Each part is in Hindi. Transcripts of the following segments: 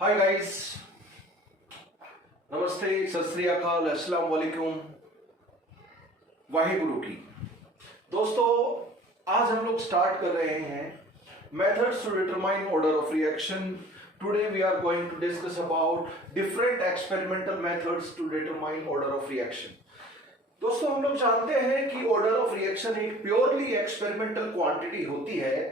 हाय गाइस, नमस्ते, सत श्री अकाल, अस्सलाम वालेकुम, वाहिगुरु की। दोस्तों, आज हम लोग स्टार्ट कर रहे हैं methods to determine order of reaction. Today we are going to discuss about different experimental methods to determine order of reaction. दोस्तों, हम लोग जानते हैं कि ऑर्डर ऑफ रिएक्शन एक प्योरली एक्सपेरिमेंटल क्वांटिटी होती है।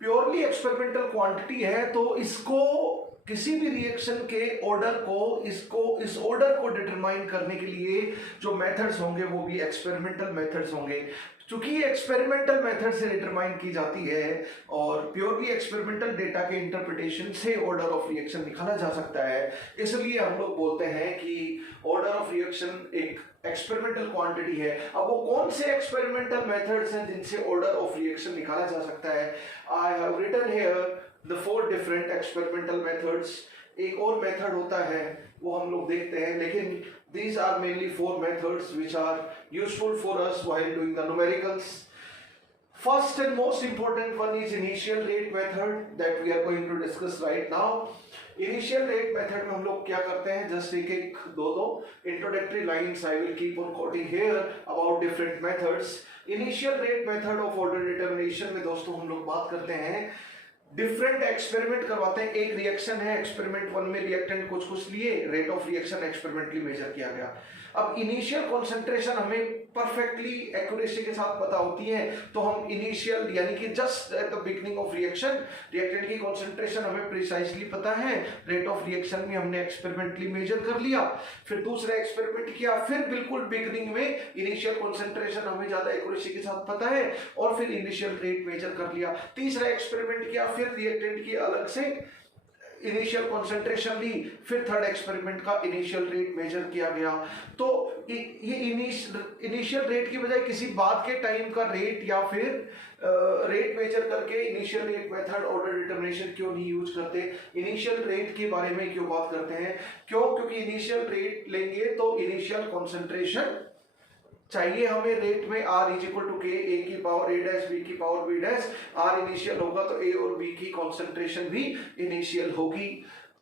प्योरली एक्सपेरिमेंटल क्वांटिटी है तो इसको किसी भी रिएक्शन के ऑर्डर को इस ऑर्डर को डिटरमाइन करने के लिए जो मेथड्स होंगे वो भी एक्सपेरिमेंटल मेथड्स होंगे। चूंकि एक्सपेरिमेंटल मेथड से डिटरमाइन की जाती है और प्योरली एक्सपेरिमेंटल डेटा के इंटरप्रिटेशन से ऑर्डर ऑफ रिएक्शन निकाला जा सकता है, इसलिए हम लोग बोलते हैं कि ऑर्डर ऑफ रिएक्शन एक एक्सपेरिमेंटल क्वांटिटी है। अब वो कौन से एक्सपेरिमेंटल मेथड्स हैं जिनसे ऑर्डर ऑफ रिएक्शन निकाला जा सकता है? I have written here the 4 different experimental methods. एक और मेथड होता है वो हम लोग देखते हैं, लेकिन these are mainly 4 methods which are useful for us while doing the numericals. First and most important one is initial rate method that we are going to discuss right now. Initial rate method में हम लोग क्या करते हैं, just एक दो introductory lines I will keep on quoting here about different methods. Initial rate method of order determination में दोस्तों हम लोग बात करते हैं, डिफरेंट एक्सपेरिमेंट करवाते हैं। एक रिएक्शन है, एक्सपेरिमेंट 1 में रिएक्टेंट कुछ लिए, rate of reaction experimentally measure किया गया। अब इनिशियल कॉन्सेंट्रेशन हमें परफेक्टली एक्यूरेसी के साथ पता होती है, तो हम इनिशियल यानी कि just at the beginning of reaction reactant की कॉन्सेंट्रेशन हमें प्रिसाइजली पता है, रेट ऑफ रिएक्शन में हमने एक्सपेरिमेंटली मेजर कर लिया। फिर दूसरा एक्सपेरिमेंट किया, फिर बिल्कुल बिगिनिंग में इनिशियल कॉन्सेंट्रेशन हमें ज्यादा एक्यूरेसी के साथ पता है और फिर इनिशियल रेट मेजर कर लिया। तीसरा एक्सपेरिमेंट किया, फिर रिएक्टेंट की अलग से इनिशियल कॉन्सेंट्रेशन ली, फिर थर्ड एक्सपेरिमेंट का इनिशियल रेट मेजर किया गया। तो ये इनिशियल रेट की बजाय किसी बाद के टाइम का रेट या फिर रेट मेजर करके initial rate method order determination क्यों नहीं यूज करते? इनिशियल रेट के बारे में क्यों बात करते हैं? क्योंकि इनिशियल रेट लेंगे तो इनिशियल कॉन्सेंट्रेशन चाहिए हमें रेट में r इज इक्वल टू के ए की पावर a डैश b की power b dash. r initial होगा तो a और b की कॉन्सेंट्रेशन भी इनिशियल होगी।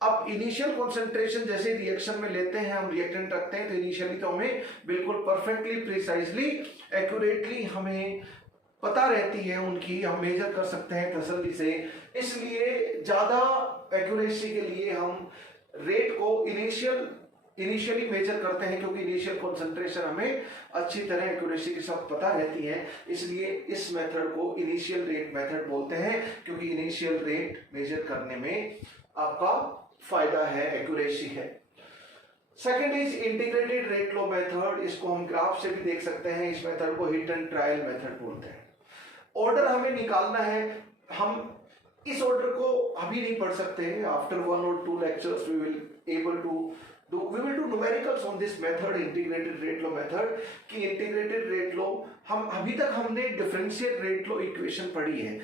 अब इनिशियल कॉन्सेंट्रेशन जैसे रिएक्शन में लेते हैं, हम रिएक्टेंट रखते हैं तो इनिशियली तो हमें बिल्कुल परफेक्टली प्रिसाइजली एक्यूरेटली हमें पता रहती है उनकी, हम मेजर कर सकते हैं तसल्ली से। इसलिए ज्यादा एक्यूरेसी के लिए हम रेट को इनिशियली मेजर करते हैं, क्योंकि इनिशियल कॉन्सेंट्रेशन हमें अच्छी तरह एक्यूरेसी के साथ पता रहती है। इसलिए इस मेथड को इनिशियल रेट मेथड बोलते हैं, क्योंकि इनिशियल रेट मेजर करने में आपका फायदा है, एक्यूरेसी है। Second is integrated rate law method. इसको हम ग्राफ से भी देख सकते हैं। इस मेथड को हिट एंड ट्रायल मेथड बोलते हैं। ऑर्डर हमें निकालना है, हम इस ऑर्डर को अभी नहीं पढ़ सकते। After 1 or 2 lectures we will do numericals on this method, integrated rate law method। कि integrated rate law हम अभी तक हमने differential rate law equation पढ़ी है,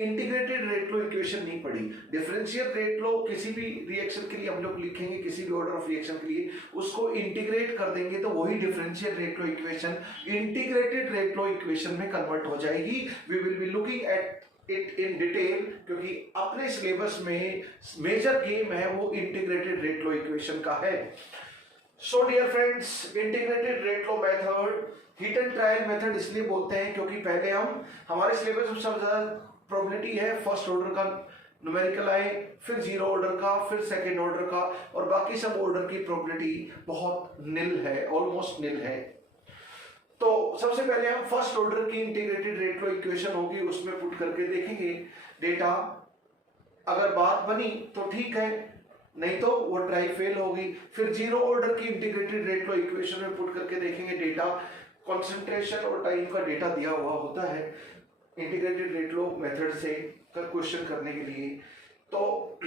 इंटीग्रेटेड रेट लो इक्वेशन नहीं पढ़ी। डिफरेंशियल रेट लो किसी भी रिएक्शन के लिए हम लोग लिखेंगे, किसी भी ऑर्डर ऑफ रिएक्शन के लिए उसको इंटीग्रेट कर देंगे तो वही differential rate law equation integrated rate law equation में कन्वर्ट हो जाएगी। We will be looking at it in detail, क्योंकि अपने सिलेबस में मेजर गेम है वो इंटीग्रेटेड रेट लो इक्वेशन का है। So dear friends, integrated rate law method hit and trial method इसलिए बोलते हैं क्योंकि पहले हमारे सिलेबस में सबसे ज्यादा प्रोबेबिलिटी है फर्स्ट ऑर्डर का न्यूमेरिकल आए, फिर जीरो ऑर्डर का, फिर सेकेंड ऑर्डर का, और बाकी सब ऑर्डर की प्रोबेबिलिटी बहुत निल है, ऑलमोस्ट निल है। तो सबसे पहले हम फर्स्ट ऑर्डर की इंटीग्रेटेड रेट लो इक्वेशन होगी, उसमें पुट करके देखेंगे डेटा। अगर बात बनी तो ठीक है, नहीं तो वो ट्राई फेल होगी। फिर जीरो ऑर्डर की इंटीग्रेटेड रेट लो इक्वेशन में पुट करके देखेंगे डेटा। कॉन्सेंट्रेशन और टाइम का डेटा दिया हुआ होता है इंटीग्रेटेड रेट लो मेथड से क्वेश्चन करने के लिए। तो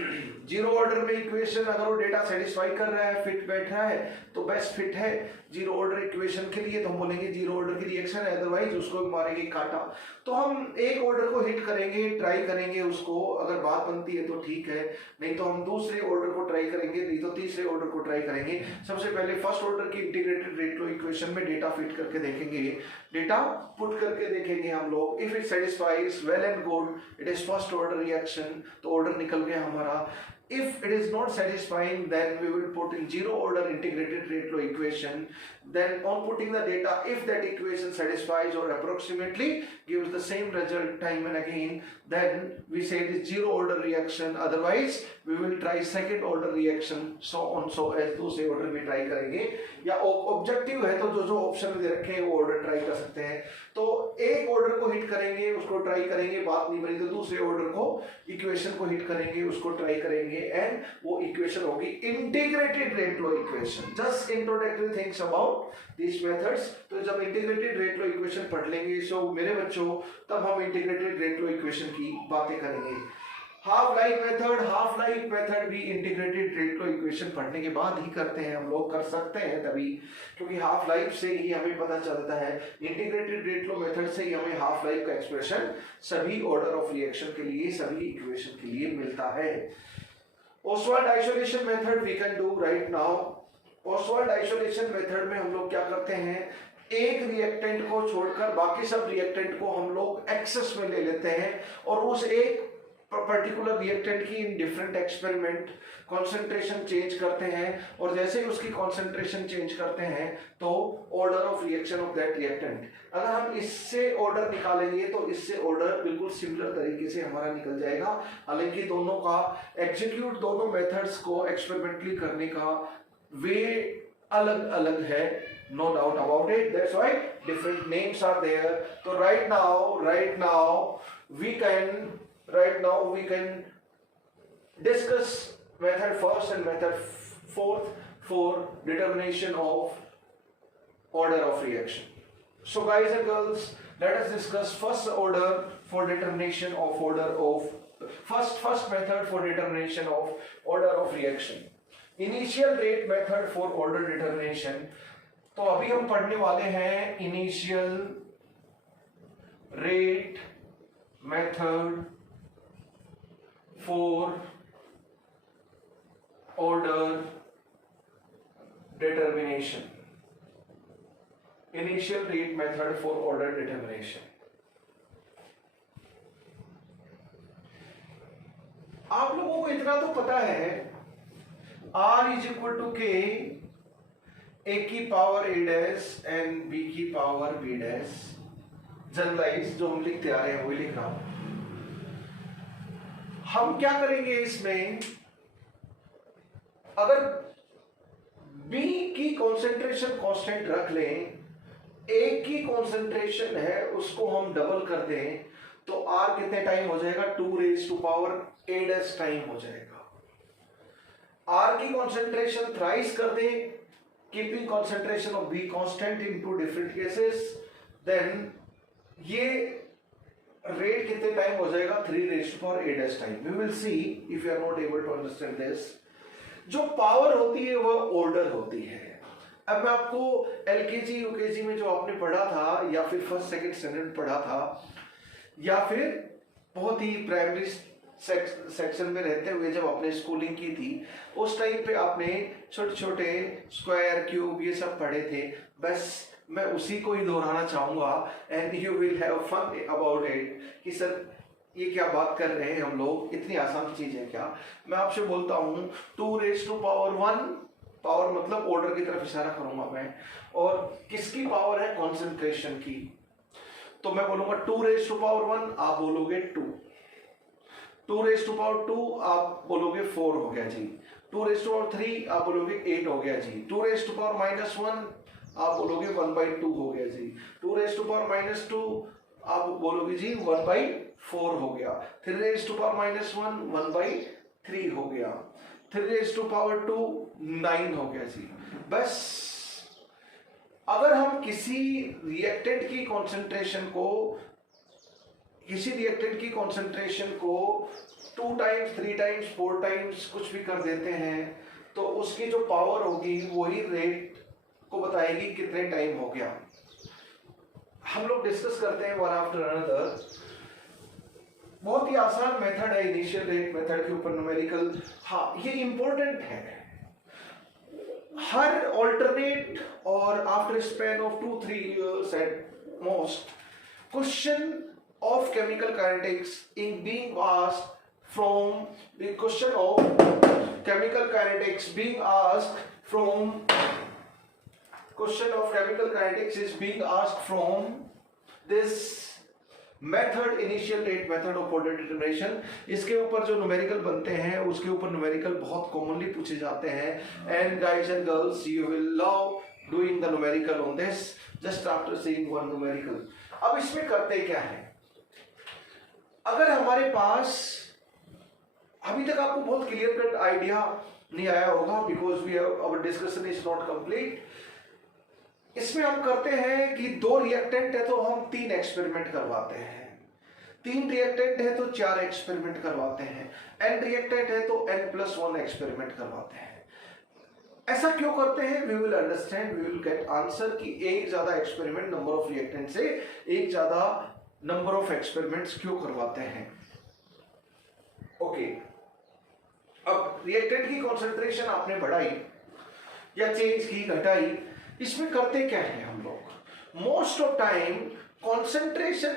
जीरो ऑर्डर में इक्वेशन अगर वो डेटा सेटिस्फाई कर रहा है, फिट बैठ रहा है तो बेस्ट फिट है जीरो ऑर्डर इक्वेशन के लिए, तो हम बोलेंगे जीरो ऑर्डर की रिएक्शन है, अदरवाइज उसको भी मारेंगे काटा। तो हम एक ऑर्डर को हिट करेंगे, ट्राई करेंगे उसको, अगर बात बनती है तो ठीक है, नहीं तो हम दूसरे ऑर्डर को ट्राई करेंगे, नहीं तो तीसरे ऑर्डर को ट्राई करेंगे। सबसे पहले फर्स्ट ऑर्डर की इंटीग्रेटेड रेट लो इक्वेशन में डेटा फिट करके देखेंगे, डेटा पुट करके देखेंगे हम लोग। If it satisfies well and good, it is first order reaction, तो ऑर्डर निकल गया हमारा। if it is not satisfying, then we will put in zero order integrated rate law equation. Then on putting the data, if that equation satisfies or approximately gives the same result time and again, then we say it is zero order reaction. Otherwise we will try second order reaction, so on so as दूसरे ऑर्डर में ट्राई करेंगे, या ऑब्जेक्टिव है तो जो जो ऑप्शन में दे रखे हैं वो ऑर्डर ट्राई कर सकते हैं. तो एक ऑर्डर को हिट करेंगे, उसको ट्राई करेंगे, बात नहीं बनी तो दूसरे ऑर्डर को इक्वेशन को हिट करेंगे, उसको ट्राई करेंगे, एंड वो इक्वेशन होगी integrated rate law equation. Just introductory things about this methods. तो जब इंटीग्रेटेड रेट लॉ इक्वेशन पढ़ लेंगे सो मेरे बच्चों, तब हम इंटीग्रेटेड रेट लॉ इक्वेशन की बातें करेंगे. हाफ लाइफ मेथड भी इंटीग्रेटेड रेट लॉ इक्वेशन पढ़ने के बाद ही करते हैं, हम लोग कर सकते हैं तभी, क्योंकि हाफ लाइफ से ही हमें पता चलता है, इंटीग्रेटेड रेट लॉ मेथड से ही हमें हाफ लाइफ का एक्सप्रेशन सभी ऑर्डर ऑफ रिएक्शन के लिए, सभी इक्वेशन के लिए मिलता है. Ostwald isolation method we can do right now. Ostwald isolation method में हम लोग क्या करते हैं, एक रिएक्टेंट को छोड़कर बाकी सब रिएक्टेंट को हम लोग एक्सेस में ले लेते हैं और उस एक पर्टिकुलर रिएक्टेंट की in different experiment concentration change करते हैं, और जैसे ही उसकी कॉन्सेंट्रेशन चेंज करते हैं तो order of reaction of that reactant, अगर हम इससे ऑर्डर निकालेंगे तो इससे ऑर्डर बिल्कुल सिमिलर तरीके से हमारा निकल जाएगा. हालांकि दोनों का एग्जीक्यूट, दोनों मेथड्स को एक्सपेरिमेंटली करने का वे अलग अलग है, no doubt about it. That's why different names are there. So right now we can discuss method first and method fourth for determination of order of reaction. So guys and girls, let us discuss first order for determination of order of first method for determination of order of reaction. Initial rate method for order determination. तो अभी हम पढ़ने वाले हैं initial rate method for order determination. Initial rate method for order determination. आप लोगों को इतना तो पता है, R इज इक्वल टू के A की power A dash and B की पावर B डैश. जनरलाइज जो हम लिखते आ रहे हैं वही लिख रहा हूं. हम क्या करेंगे इसमें, अगर B की कॉन्सेंट्रेशन कांस्टेंट रख लें, A की कॉन्सेंट्रेशन है उसको हम डबल कर दें, तो R कितने टाइम हो जाएगा, 2 raise to power A dash time हो जाएगा. R की कॉन्सेंट्रेशन थ्राइस कर दें, keeping concentration of B constant in two different cases, then ये rate कितने टाइम हो जाएगा, 3 raised to power A dash time. We will see if you are not able to understand this. जो पावर होती है वह ऑर्डर होती है. अब मैं आपको LKG UKG में जो आपने पढ़ा था, या फिर फर्स्ट सेकंड स्टैंडर्ड पढ़ा था, या फिर बहुत ही प्राइमरी सेक्शन में रहते हुए जब आपने स्कूलिंग की थी, उस टाइम पे आपने छोटे छोटे स्क्वायर क्यूब ये सब पढ़े थे. बस मैं उसी को ही दोहराना चाहूंगा, and you will have fun about it कि सर ये क्या बात कर रहे हैं हम लोग, इतनी आसान चीज है क्या. मैं आपसे बोलता हूं 2 रेज टू पावर 1, पावर मतलब ऑर्डर की तरफ इशारा करूंगा मैं, और किसकी पावर है, कॉन्सेंट्रेशन की. तो मैं बोलूंगा 2 रेज टू पावर 1, आप बोलोगे 2. 2 रेज टू पावर 2 आप बोलोगे 4 हो गया जी. 2 रेज टू पावर 3 आप बोलोगे 8 हो गया जी. 2 रेज टू पावर -1 आप बोलोगे 1/2 हो गया जी. 2 रेज टू पावर -2 आप बोलोगे जी 1/4 हो गया. 3 रेज टू पावर -1 1/3 हो गया. 3 रेज टू पावर 2 9 हो गया जी. बस अगर हम किसी रिएक्टेंट की कॉन्सेंट्रेशन को 2 टाइम्स 3 टाइम्स 4 टाइम्स कुछ भी कर देते हैं, तो उसकी जो पावर होगी वही रेट को बताएगी कितने टाइम हो गया. हम लोग डिस्कस करते हैं वन आफ्टर अनदर. बहुत ही आसान मेथड है इनिशियल रेट मेथड के ऊपर न्यूमेरिकल. हाँ, ये इंपॉर्टेंट है. हर ऑल्टरनेट और after span of 2-3 years at most, question of chemical kinetics in being asked from the question of chemical kinetics being asked from this method initial rate method of order determination. इसके ऊपर जो न्यूमेरिकल बनते हैं उसके ऊपर न्यूमेरिकल बहुत कॉमनली पूछे जाते हैं and guys and girls you will love doing the numerical on this just after seeing one numerical. अब इसमें करते क्या है, अगर हमारे पास अभी तक आपको बहुत क्लियर कट आइडिया नहीं आया होगा because we our discussion is not complete. इसमें हम करते हैं कि 2 रिएक्टेंट है तो हम 3 एक्सपेरिमेंट करवाते हैं, 3 रिएक्टेंट है तो 4 एक्सपेरिमेंट करवाते हैं, n रिएक्टेंट है तो n+1 एक्सपेरिमेंट करवाते हैं। ऐसा क्यों करते हैं, we will understand, we will get answer कि एक ज्यादा एक्सपेरिमेंट नंबर ऑफ रिएक्टेंट से एक ज्यादा नंबर ऑफ एक्सपेरिमेंट्स क्यों करवाते हैं। ओके, अब रिएक्टेंट की कॉन्सेंट्रेशन आपने बढ़ाई या चेंज की, घटाई, इसमें करते क्या है हम लोग, मोस्ट ऑफ टाइम कॉन्सेंट्रेशन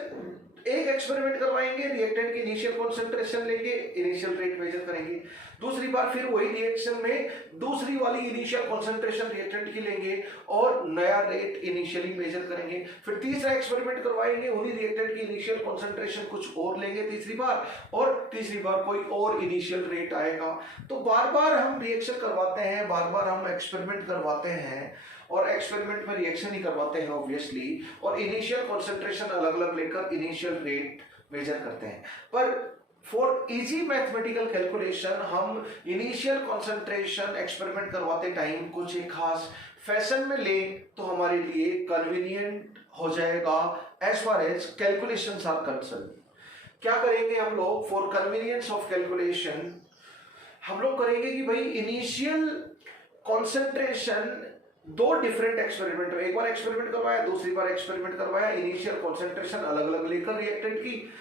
एक एक्सपेरिमेंट करवाएंगे, रिएक्टेंट की इनिशियल कॉन्सेंट्रेशन लेंगे, इनिशियल रेट मेजर करेंगे, दूसरी बार फिर वही रिएक्शन में दूसरी वाली इनिशियल कॉन्सेंट्रेशन रिएक्टेंट की लेंगे और नया रेट इनिशियली मेजर करेंगे, फिर तीसरा एक्सपेरिमेंट करवाएंगे, उन्हीं रिएक्टेंट की इनिशियल कॉन्सेंट्रेशन कुछ और लेंगे तीसरी बार, और तीसरी बार कोई और इनिशियल रेट आएगा। तो बार बार हम रिएक्शन करवाते हैं, बार बार हम एक्सपेरिमेंट करवाते हैं और एक्सपेरिमेंट में रिएक्शन ही करवाते हैं ऑब्वियसली, और इनिशियल कॉन्सेंट्रेशन अलग अलग लेकर इनिशियल रेट मेजर करते हैं। पर फॉर इजी मैथमेटिकल कैलकुलेशन हम इनिशियल कॉन्सेंट्रेशन एक्सपेरिमेंट करवाते टाइम कुछ एक खास फैशन में ले तो हमारे लिए कन्वीनियंट हो जाएगा as far as calculations are concern. क्या करेंगे हम लोग, फॉर कन्वीनियंस ऑफ कैलकुलेशन हम लोग करेंगे कि भाई इनिशियल कॉन्सेंट्रेशन 2 डिफरेंट एक्सपेरिमेंट में, एक बार एक्सपेरिमेंट करवाया, दूसरी बार एक्सपेरिमेंट करवाया, इनिशियल कॉन्सेंट्रेशन अलग अलग लेकर रिएक्टेंट की,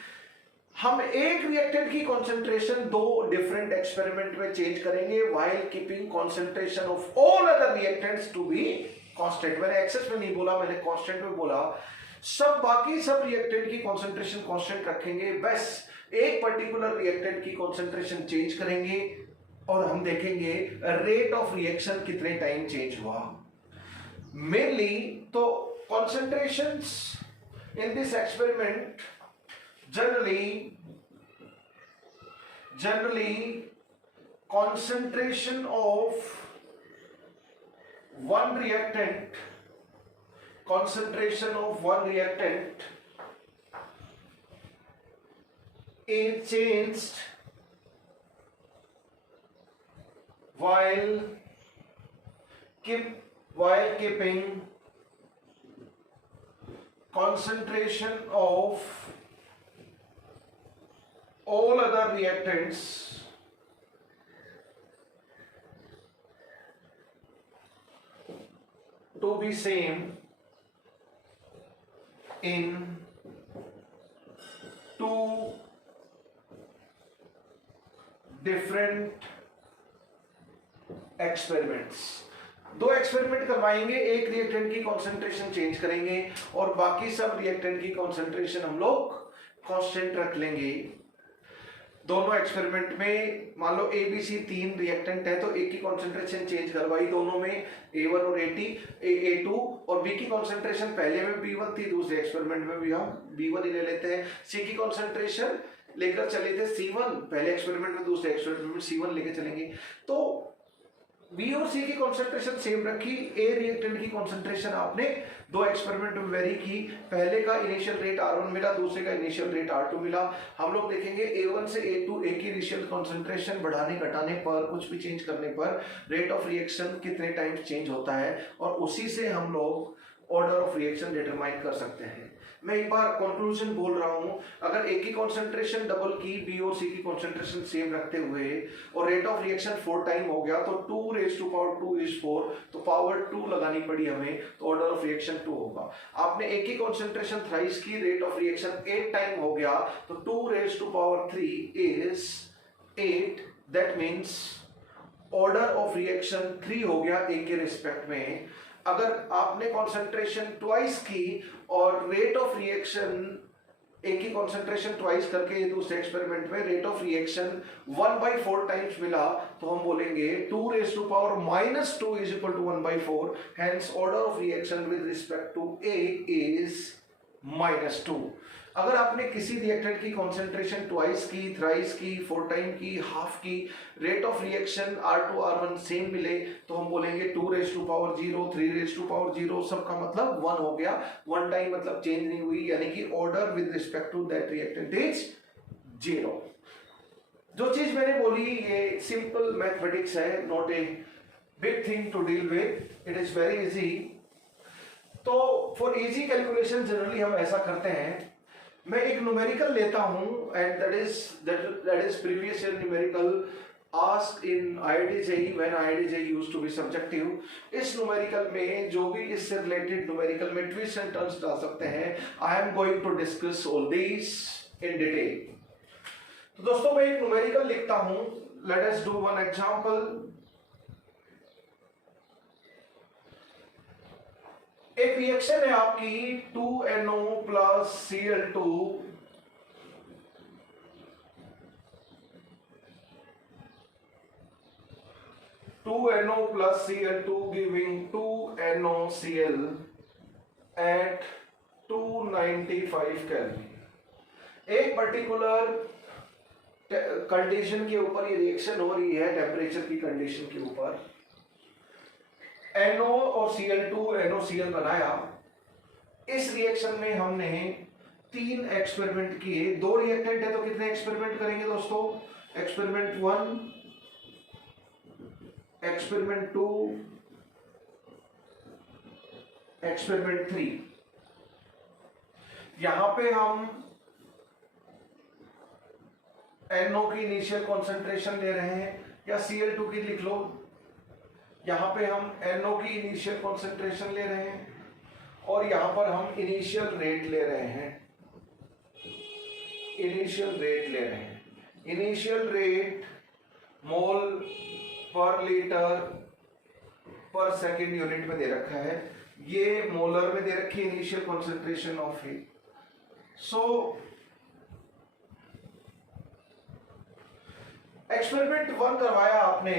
हम एक रिएक्टेंट की कॉन्सेंट्रेशन 2 डिफरेंट एक्सपेरिमेंट में चेंज करेंगे while keeping concentration of all other reactants to be constant. मैंने एक्सेस में नहीं बोला, मैंने कांस्टेंट में बोला। सब बाकी सब रिएक्टेंट की कॉन्सेंट्रेशन कांस्टेंट रखेंगे, बस एक पर्टिकुलर रिएक्टेंट की कॉन्सेंट्रेशन चेंज करेंगे और हम देखेंगे रेट ऑफ रिएक्शन कितने टाइम चेंज हुआ। मेनली तो concentrations in this experiment generally concentration of one reactant is changed while keeping concentration of all other reactants to be same in 2 different experiments। 2 experiment करवाएंगे, एक रिएक्टेंट की कॉन्सेंट्रेशन चेंज करेंगे और बाकी सब रिएक्टेंट की कॉन्सेंट्रेशन हम लोग कांस्टेंट रख लेंगे। दोनों एक्सपेरिमेंट में मान लो ए बी सी 3 रिएक्टेंट है तो एक की कॉन्सेंट्रेशन चेंज करवाई दोनों में, A1 और A2, और बी की कॉन्सेंट्रेशन पहले में B1 थी, दूसरे एक्सपेरिमेंट में भी हम B1 ही ले लेते हैं। सी की कॉन्सेंट्रेशन लेकर चले थे C1 पहले एक्सपेरिमेंट में, दूसरे एक्सपेरिमेंट में C1 लेकर चलेंगे। तो बी और सी की कॉन्सेंट्रेशन सेम रखी, ए रिएक्टेंट की कॉन्सेंट्रेशन आपने 2 एक्सपेरिमेंट में वेरी की, पहले का इनिशियल रेट R1 मिला, दूसरे का इनिशियल रेट R2 मिला। हम लोग देखेंगे A1 से A2 एक की इनिशियल कॉन्सेंट्रेशन बढ़ाने घटाने पर, कुछ भी चेंज करने पर रेट ऑफ रिएक्शन कितने टाइम्स चेंज होता है, और उसी से हम लोग ऑर्डर ऑफ रिएक्शन डिटरमाइन कर सकते हैं। मैं एक बार कंक्लूजन बोल रहा हूं, अगर एक की कॉन्सेंट्रेशन डबल की, बी और सी की कॉन्सेंट्रेशन सेम रखते हुए और रेट ऑफ रिएक्शन 4 टाइम हो गया तो 2⁻²2 is 4, तो पावर 2 लगानी पड़ी हमें, तो ऑर्डर ऑफ रिएक्शन 2 होगा। आपने एक की कॉन्सेंट्रेशन थ्राइस की, रेट ऑफ रिएक्शन 8 टाइम हो गया तो 2⁻³ is 8, that means order of reaction 3 हो गया एक के रिस्पेक्ट में। अगर आपने कॉन्सेंट्रेशन ट्वाइस की और रेट ऑफ रिएक्शन एक ही कॉन्सेंट्रेशन ट्वाइस करके ये दूसरे एक्सपेरिमेंट में रेट ऑफ रिएक्शन 1/4 टाइम्स मिला, तो हम बोलेंगे 2⁻⁻² is equal to 1/4, hence order of reaction with respect to A is -2। अगर आपने किसी रिएक्टेंट की कॉन्सेंट्रेशन ट्वाइस की, थ्राइस की, 4 टाइम की, हाफ की, rate of reaction R2 R1 same मिले, तो हम बोलेंगे 2⁻0, 3⁻0, सबका मतलब 1 हो गया। 1 टाइम मतलब चेंज नहीं हुई, यानी कि order with respect to that reactant is 0। जो चीज मैंने बोली ये सिंपल मैथमेटिक्स है, not a big thing to deal with, it is very easy. तो फॉर इजी कैलकुलेशन जनरली हम ऐसा करते हैं, मैं एक न्यूमेरिकल लेता हूं and that is previous year numerical asked in IIT JEE when IIT JEE used to be subjective. इस न्यूमेरिकल में जो भी इससे रिलेटेड न्यूमेरिकल में ट्विस्ट एंड टर्न्स डाल सकते हैं, I am going to discuss all this in detail. तो दोस्तों मैं एक न्यूमेरिकल लिखता हूं, let us do one example. एक रिएक्शन है आपकी 2NO plus Cl2 2NO plus Cl2 giving 2NOCl at 295 kelvin. एक पर्टिकुलर कंडीशन के ऊपर ये रिएक्शन हो रही है, टेम्परेचर की कंडीशन के ऊपर। NO और Cl2 NOCl बनाया। इस रिएक्शन में हमने 3 एक्सपेरिमेंट किए। 2 रिएक्टेंट है तो कितने एक्सपेरिमेंट करेंगे दोस्तों? Experiment 1, experiment 2, experiment 3। यहां पे हम NO की इनिशियल कॉन्सेंट्रेशन ले रहे हैं, या Cl2 की लिख लो। यहां पे हम NO की इनिशियल कॉन्सेंट्रेशन ले रहे हैं और यहां पर हम इनिशियल रेट ले रहे हैं। इनिशियल रेट मोल पर लीटर पर सेकेंड यूनिट में दे रखा है, ये मोलर में दे रखी है initial concentration of heat. So experiment 1 करवाया आपने,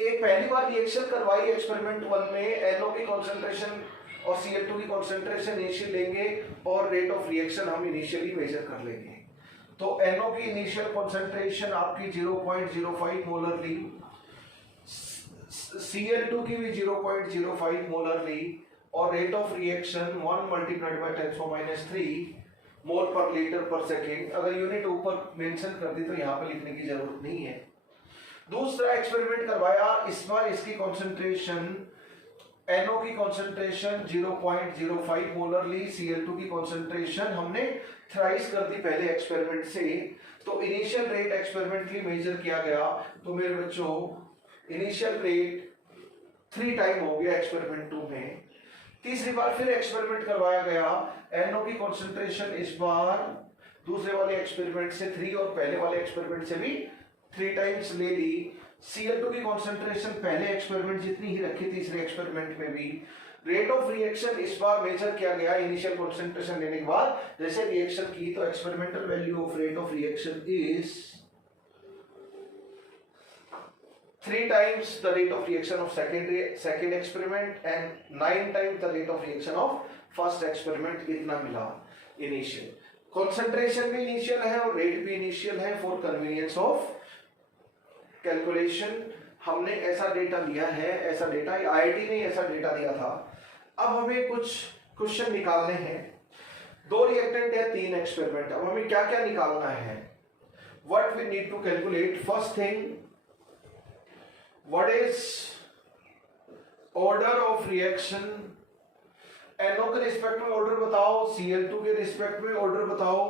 एक पहली बार रिएक्शन करवाई एक्सपेरिमेंट 1 में, NO की कॉन्सेंट्रेशन और Cl2 की कॉन्सेंट्रेशन इनिशियल लेंगे और रेट ऑफ रिएक्शन हम इनिशियली मेजर कर लेंगे। तो NO की इनिशियल कॉन्सेंट्रेशन आपकी 0.05 मोलर ली, Cl2 की भी 0.05 मोलर ली, और रेट ऑफ रिएक्शन 1 × 10⁻³ मोल पर लीटर पर सेकेंड। अगर यूनिट ऊपर मेंशन कर दी तो यहाँ पे लिखने की जरूरत नहीं है। दूसरा एक्सपेरिमेंट करवाया, इस बार इसकी कॉन्सेंट्रेशन, NO की कॉन्सेंट्रेशन 0.05 मोलर ली, Cl2 की कॉन्सेंट्रेशन हमने थ्राइस कर दी पहले एक्सपेरिमेंट से। तो इनिशियल रेट एक्सपेरिमेंट की मेजर किया गया, तो मेरे बच्चों इनिशियल रेट 3 टाइम हो गया एक्सपेरिमेंट 2 में। तीसरी बार फिर एक्सपेरिमेंट करवाया गया, NO की कॉन्सेंट्रेशन इस बार दूसरे वाले एक्सपेरिमेंट से 3 और पहले वाले एक्सपेरिमेंट से भी 3 टाइम्स ले ली। Cl2 की कॉन्सेंट्रेशन पहले एक्सपेरिमेंट जितनी ही रखी तीसरे एक्सपेरिमेंट में भी। रेट ऑफ रिएक्शन इस बार मेजर किया गया इनिशियल कॉन्सेंट्रेशन लेने के बाद, जैसे रिएक्शन की तो experimental value of rate of reaction is 3 times the rate of reaction of second experiment and 9 times the rate of reaction of first experiment। इतना मिला इनिशियल। कॉन्सेंट्रेशन भी इनिशियल है और रेट भी इनिशियल है फॉर कन्वीनियंस ऑफ कैलकुलेशन। हमने ऐसा डेटा लिया है, ऐसा डेटा IIT ने ऐसा डेटा दिया था। अब हमें कुछ क्वेश्चन निकालने हैं। 2 रिएक्टेंट है, 3 एक्सपेरिमेंट। अब हमें क्या क्या निकालना है? What we need to calculate? First thing, what is order of reaction? NO के रिस्पेक्ट में ऑर्डर बताओ, Cl2 के रिस्पेक्ट में ऑर्डर बताओ,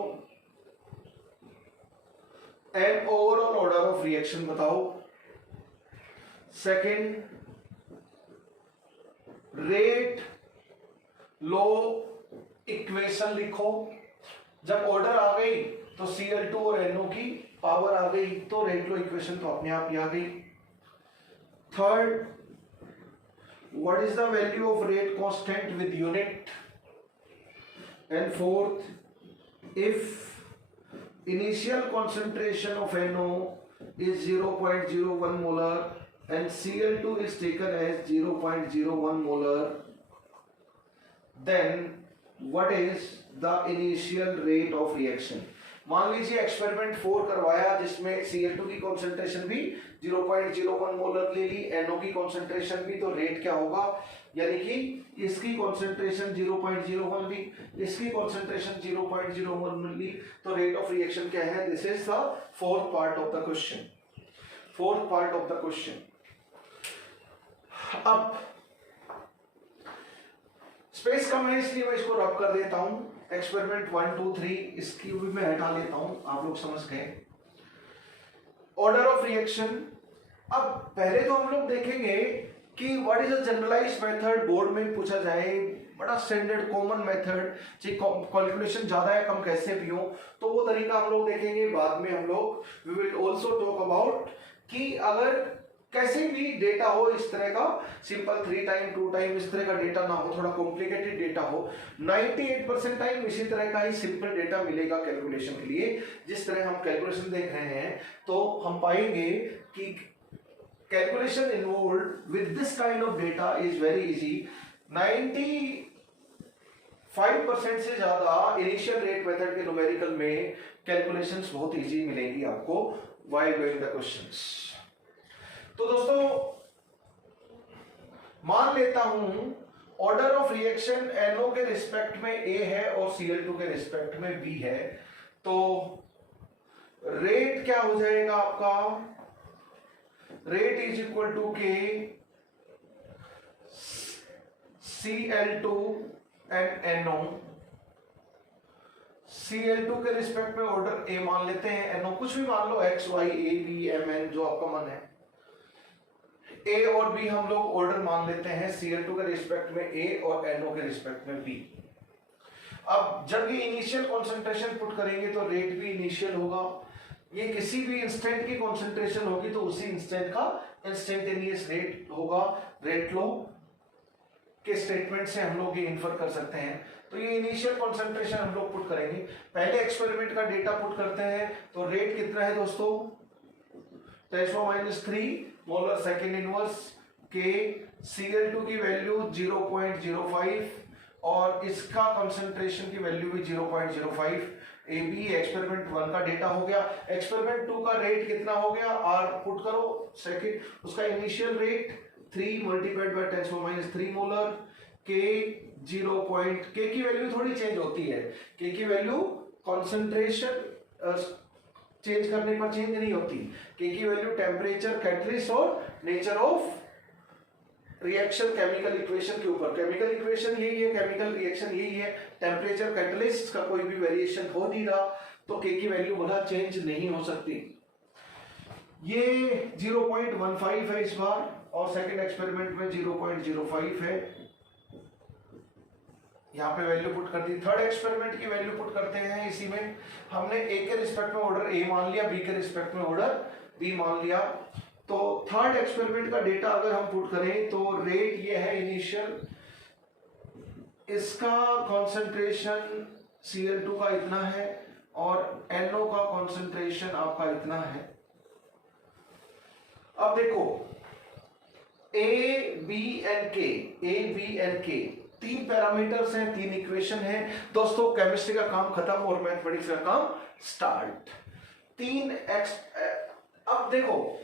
and overall order of reaction बताओ। सेकंड, रेट लो इक्वेशन लिखो। जब ऑर्डर आ गई तो Cl2 और NO की पावर आ गई, तो रेट लो इक्वेशन तो अपने आप ही आ गई। Third, what is the value of rate constant with unit? and fourth, if initial concentration of NO is 0.01 molar and Cl2 is taken as 0.01 molar, then what is the initial rate of reaction? मान लीजिए एक्सपेरिमेंट 4 करवाया जिसमें Cl2 की कॉन्सेंट्रेशन भी 0.01 मोलर ले ली, NO की कॉन्सेंट्रेशन भी, तो रेट क्या होगा? यानी कि इसकी कॉन्सेंट्रेशन 0.01 ली, इसकी कॉन्सेंट्रेशन 0.01 ली, तो रेट ऑफ रिएक्शन क्या है? This is the fourth part of the question, fourth part of the question. अब स्पेस कम है इसलिए मैं इसको रब कर देता हूं। एक्सपेरिमेंट 1 2 3 इसकी भी मैं हटा लेता हूं, आप लोग समझ गए। ऑर्डर ऑफ रिएक्शन, अब पहले तो हम लोग देखेंगे कि what is a generalised method. Board में पूछा जाए, बड़ा स्टैंडर्ड कॉमन मेथड, चाहे कैलकुलेशन ज्यादा है कम कैसे भी हो, तो वो तरीका हम लोग देखेंगे। बाद में हम लोग we will also talk about कि अगर कैसे भी डेटा हो इस तरह का, सिंपल 3 टाइम 2 टाइम इस तरह का डेटा ना हो, थोड़ा कॉम्प्लिकेटेड डेटा हो, 98% टाइम इसी तरह का ही सिंपल डेटा मिलेगा कैलकुलेशन के लिए। जिस तरह हम कैलकुलेशन देख रहे हैं तो हम पाएंगे कि calculation involved with this kind of data is very easy. 95% से ज्यादा इनिशियल रेट मेथड के न्यूमेरिकल में कैलकुलेशंस बहुत इजी मिलेंगी आपको व्हाइल डूइंग द क्वेश्चंस। तो दोस्तों मान लेता हूं ऑर्डर ऑफ रिएक्शन NO के रिस्पेक्ट में A है और Cl2 के रिस्पेक्ट में B है, तो रेट क्या हो जाएगा आपका? रेट इज इक्वल टू के Cl2 एंड NO। Cl2 के रिस्पेक्ट में ऑर्डर A मान लेते हैं, NO कुछ भी मान लो, X Y A B M N जो आपका मन है। A और B हम लोग ऑर्डर मान लेते हैं, Cl2 के रिस्पेक्ट में A और NO के रिस्पेक्ट में B। अब जब ये इनिशियल कॉन्सेंट्रेशन पुट करेंगे तो रेट भी इनिशियल होगा। ये किसी भी इंस्टेंट की कॉन्सेंट्रेशन होगी तो उसी इंस्टेंट का इंस्टेंटेनियस रेट होगा। रेट लो के स्टेटमेंट से हम लोग ये इन्फर कर सकते हैं। तो ये इनिशियल कॉन्सेंट्रेशन हम लोग पुट करेंगे, पहले एक्सपेरिमेंट का डेटा पुट करते हैं। तो रेट कितना है दोस्तों? 10⁻³ मोलर सेकेंड इनवर्स के, Cl2 की वैल्यू 0.05 और इसका कंसंट्रेशन की वैल्यू भी 0.05। AB एक्सपेरिमेंट 1 का डेटा हो गया। एक्सपेरिमेंट 2 का रेट कितना हो गया? R पुट करो सेकेंड, उसका initial rate 3 multiplied by 10⁻³ molar के 0. K की वैल्यू थोड़ी चेंज होती है, K की वैल्यू कंसंट्रेशन चेंज करने पर चेंज नहीं होती। K की वैल्यू टेम्परेचर, कैटलिस्ट और nature of reaction chemical equation के ऊपर। केमिकल इक्वेशन यही है, केमिकल रिएक्शन यही है, टेम्परेचर कैटलिस्ट का कोई भी वेरिएशन हो नहीं रहा, तो K की वैल्यू बड़ा चेंज नहीं हो सकती। ये 0.15 है इस बार और सेकंड एक्सपेरिमेंट में 0.05 है, यहाँ पे वैल्यू पुट कर दी। थर्ड एक्सपेरिमेंट की वैल्यू पुट करते हैं, इसी में हमने A के रिस्पेक्ट में ऑर्डर A मान लिया, B के रिस्पेक्ट में ऑर्डर B मान लिया। तो थर्ड एक्सपेरिमेंट का डेटा अगर हम पुट करें तो रेट ये है इनिशियल, इसका कॉन्सेंट्रेशन Cl2 का इतना है और NO का कॉन्सेंट्रेशन आपका इतना है। अब देखो A, B and K, 3 parameters हैं, 3 इक्वेशन हैं। दोस्तों केमिस्ट्री का काम खत्म और मैथमेटिक्स का काम स्टार्ट। 3x। अब देखो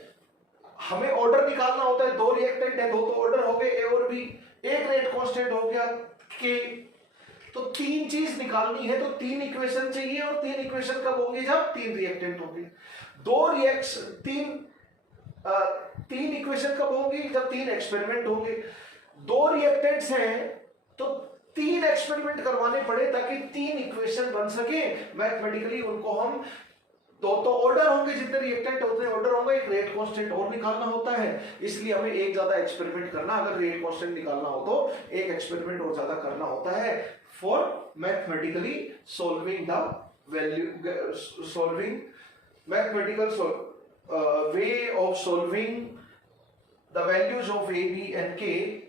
हमें ऑर्डर निकालना होता है, 2 रिएक्टेंट है, 2 तो ऑर्डर हो गए A और B, एक रेट कांस्टेंट हो गया K, तो 3 चीज निकालनी है, तो 3 इक्वेशन चाहिए और 3 इक्वेशन कब होंगे? जब 3 रिएक्टेंट होंगे। 3 इक्वेशन कब होंगी? जब 3 एक्सपेरिमेंट होंगे। 2 रिएक्टेंट्स हैं तो 3 एक्सपेरिमेंट करवाने पड़े ताकि 3 इक्वेशन बन सके मैथमेटिकली। उनको हम तो ऑर्डर होंगे, जितने रिएक्टेंट होते हैं ऑर्डर होंगे, एक रेट कांस्टेंट और निकालना होता है, इसलिए हमें एक ज्यादा एक्सपेरिमेंट करना, अगर रेट कांस्टेंट निकालना हो तो एक एक्सपेरिमेंट और ज्यादा करना होता है for mathematically solving the value, solving mathematical way of solving the values of A, B and K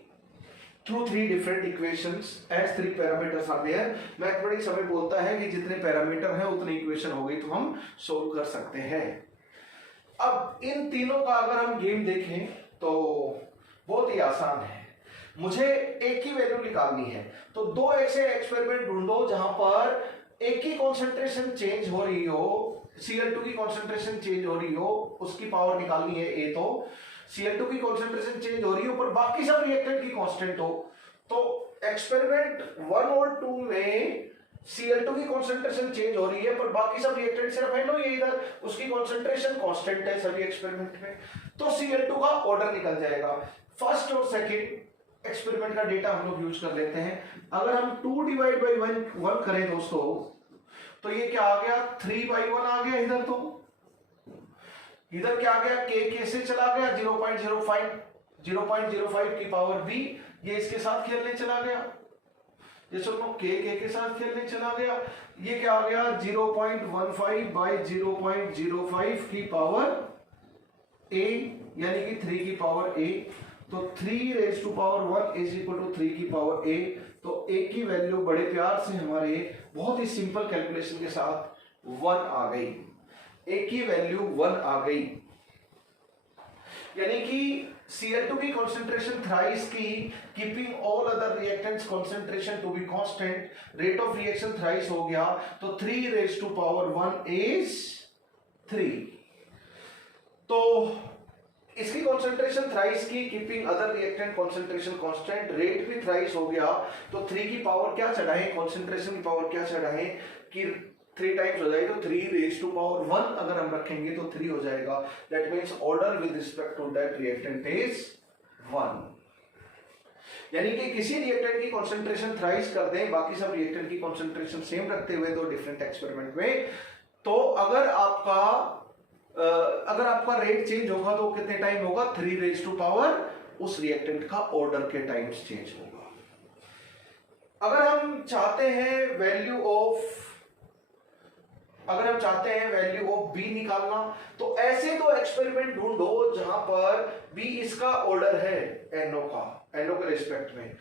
through three different equations as three parameters are there। Mathematics हमें बोलता है कि जितने पैरामीटर हैं उतनी इक्वेशन हो गई तो हम सोल्व कर सकते हैं। अब इन तीनों का अगर हम गेम देखें तो बहुत ही आसान है। मुझे एक ही वैल्यू निकालनी है, तो दो ऐसे एक्सपेरिमेंट ढूंढो जहां पर एक ही कॉन्सेंट्रेशन चेंज हो रही हो, Cl2 की कॉन्सेंट्रेशन चेंज हो रही हो, उसकी पावर निकालनी है A, तो Cl2 की कॉन्सेंट्रेशन चेंज हो रही हो पर बाकी सब रिएक्टेंट की कांस्टेंट हो। तो एक्सपेरिमेंट 1 और 2 में Cl2 की कॉन्सेंट्रेशन चेंज हो रही है पर बाकी सब रिएक्टेंट सिर्फ NO ही है, इधर उसकी कॉन्सेंट्रेशन कांस्टेंट है सभी एक्सपेरिमेंट में, तो Cl2 का ऑर्डर निकल जाएगा। फर्स्ट और सेकंड एक्सपेरिमेंट का डेटा हम लोग यूज कर लेते हैं। अगर हम 2 डिवाइड बाई 1 करें दोस्तों तो ये क्या आ गया, 3 बाई 1 आ गया। इधर तो इधर क्या आ गया, k से चला गया 0.05 की पावर b, ये इसके साथ खेलने चला गया, ये सुनो k के साथ खेलने चला गया। ये क्या आ गया 0.15 बाई 0.05 की पावर a, यानी कि 3 की पावर a, तो 3 raise to power 1 is equal to 3 की पावर a। तो a की वैल्यू बड़े प्यार से हमारे बहुत ही सिंपल कैलकुलेशन के साथ 1 आ गई, a की वैल्यू 1 आ गई, यानी कि Cl2 की concentration thrice की, keeping all other reactants concentration to be constant, rate of reaction thrice हो गया, तो 3 raised to power 1 is 3। तो इसकी concentration thrice की, keeping other reactant concentration constant, rate भी thrice हो गया, तो 3 की पावर क्या चढ़ाएं, concentration की पावर क्या चढ़ाएं कि 3 टाइम्स हो जाएगी, तो 3 रेज टू पावर 1 अगर हम रखेंगे तो 3 हो जाएगा। That means order with respect to that reactant is 1, यानी कि किसी रिएक्टेंट की कंसंट्रेशन थ्राइस कर दें, बाकी सब रिएक्टेंट की कंसंट्रेशन सेम रखते हुए दो डिफरेंट एक्सपेरिमेंट में, तो अगर आपका रेट चेंज होगा तो कितने टाइम होगा, 3 रेज टू पावर उस रिएक्टेंट का ऑर्डर के टाइम्स चेंज होगा। अगर हम चाहते हैं वैल्यू ऑफ B निकालना, तो ऐसे दो एक्सपेरिमेंट ढूंढो जहां पर B इसका ऑर्डर है NO के रिस्पेक्ट में,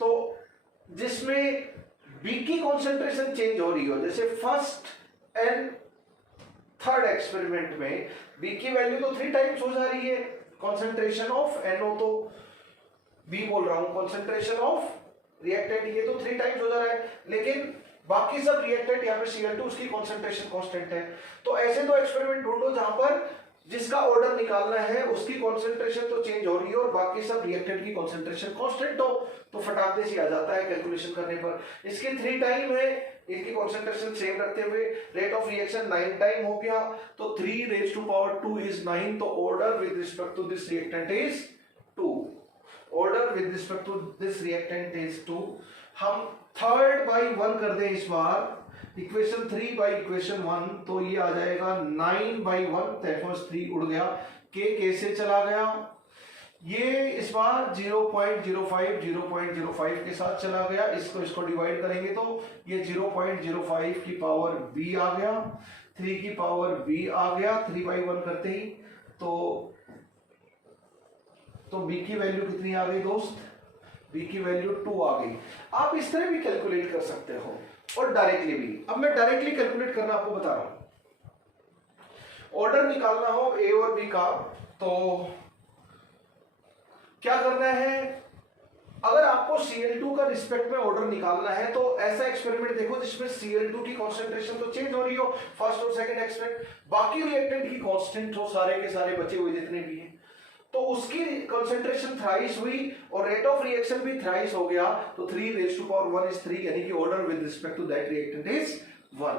तो जिसमें B की कॉन्सेंट्रेशन चेंज हो रही हो, जैसे फर्स्ट एंड थर्ड एक्सपेरिमेंट में B की वैल्यू तो 3 टाइम्स हो जा रही है, कॉन्सेंट्रेशन ऑफ NO तो B बोल रहा हूं, कॉन्सेंट्रेशन ऑफ रिएक्टेंट ये तो 3 टाइम्स हो जा रहा है, लेकिन बाकी सब रिएक्टेंट यहाँ पे Cl2 उसकी कॉन्सेंट्रेशन कांस्टेंट है। तो ऐसे दो एक्सपेरिमेंट ढूंढो जहां पर जिसका ऑर्डर निकालना है उसकी कॉन्सेंट्रेशन तो चेंज हो रही है और बाकी सब रिएक्टेंट की कॉन्सेंट्रेशन कांस्टेंट हो, तो फटाफट से आ जाता है कैलकुलेशन करने पर। इसके 3 टाइम है, इनकी कॉन्सेंट्रेशन सेम रखते हुए रेट ऑफ रिएक्शन 9 टाइम हो गया, तो 3 रेज टू पावर 2 इज 9, तो order with respect to this reactant is 2, order with respect to this reactant is 2। हम 3 बाई 1 कर दें इस बार, इक्वेशन 3 बाई इक्वेशन 1, तो ये आ जाएगा 9 बाई 1, 3 उड़ गया, k से चला गया, ये इस बार 0.05 के साथ चला गया, इसको डिवाइड करेंगे तो ये 0.05 की पावर b आ गया, 3 की पावर b आ गया 3 बाई 1 करते ही, तो b की वैल्यू कितनी आ गई दोस्त, b की वैल्यू 2 आ गई। आप इस तरह भी कैलकुलेट कर सकते हो और डायरेक्टली भी। अब मैं डायरेक्टली कैलकुलेट करना आपको बता रहा हूं। ऑर्डर निकालना हो a और b का, तो क्या करना है, अगर आपको Cl2 का रिस्पेक्ट में ऑर्डर निकालना है तो ऐसा एक्सपेरिमेंट देखो जिसमें Cl2 की कॉन्सेंट्रेशन तो चेंज हो रही हो फर्स्ट और सेकंड एक्सपेरिमेंट, बाकी रिएक्टेंट की कांस्टेंट हो सारे के सारे बचे हुए जितने भी हैं, तो उसकी कंसंट्रेशन थ्राइस हुई और रेट ऑफ रिएक्शन भी थ्राइस हो गया, तो 3 रेज टू पावर 1 इज 3, यानी कि order with respect to that reactant is 1।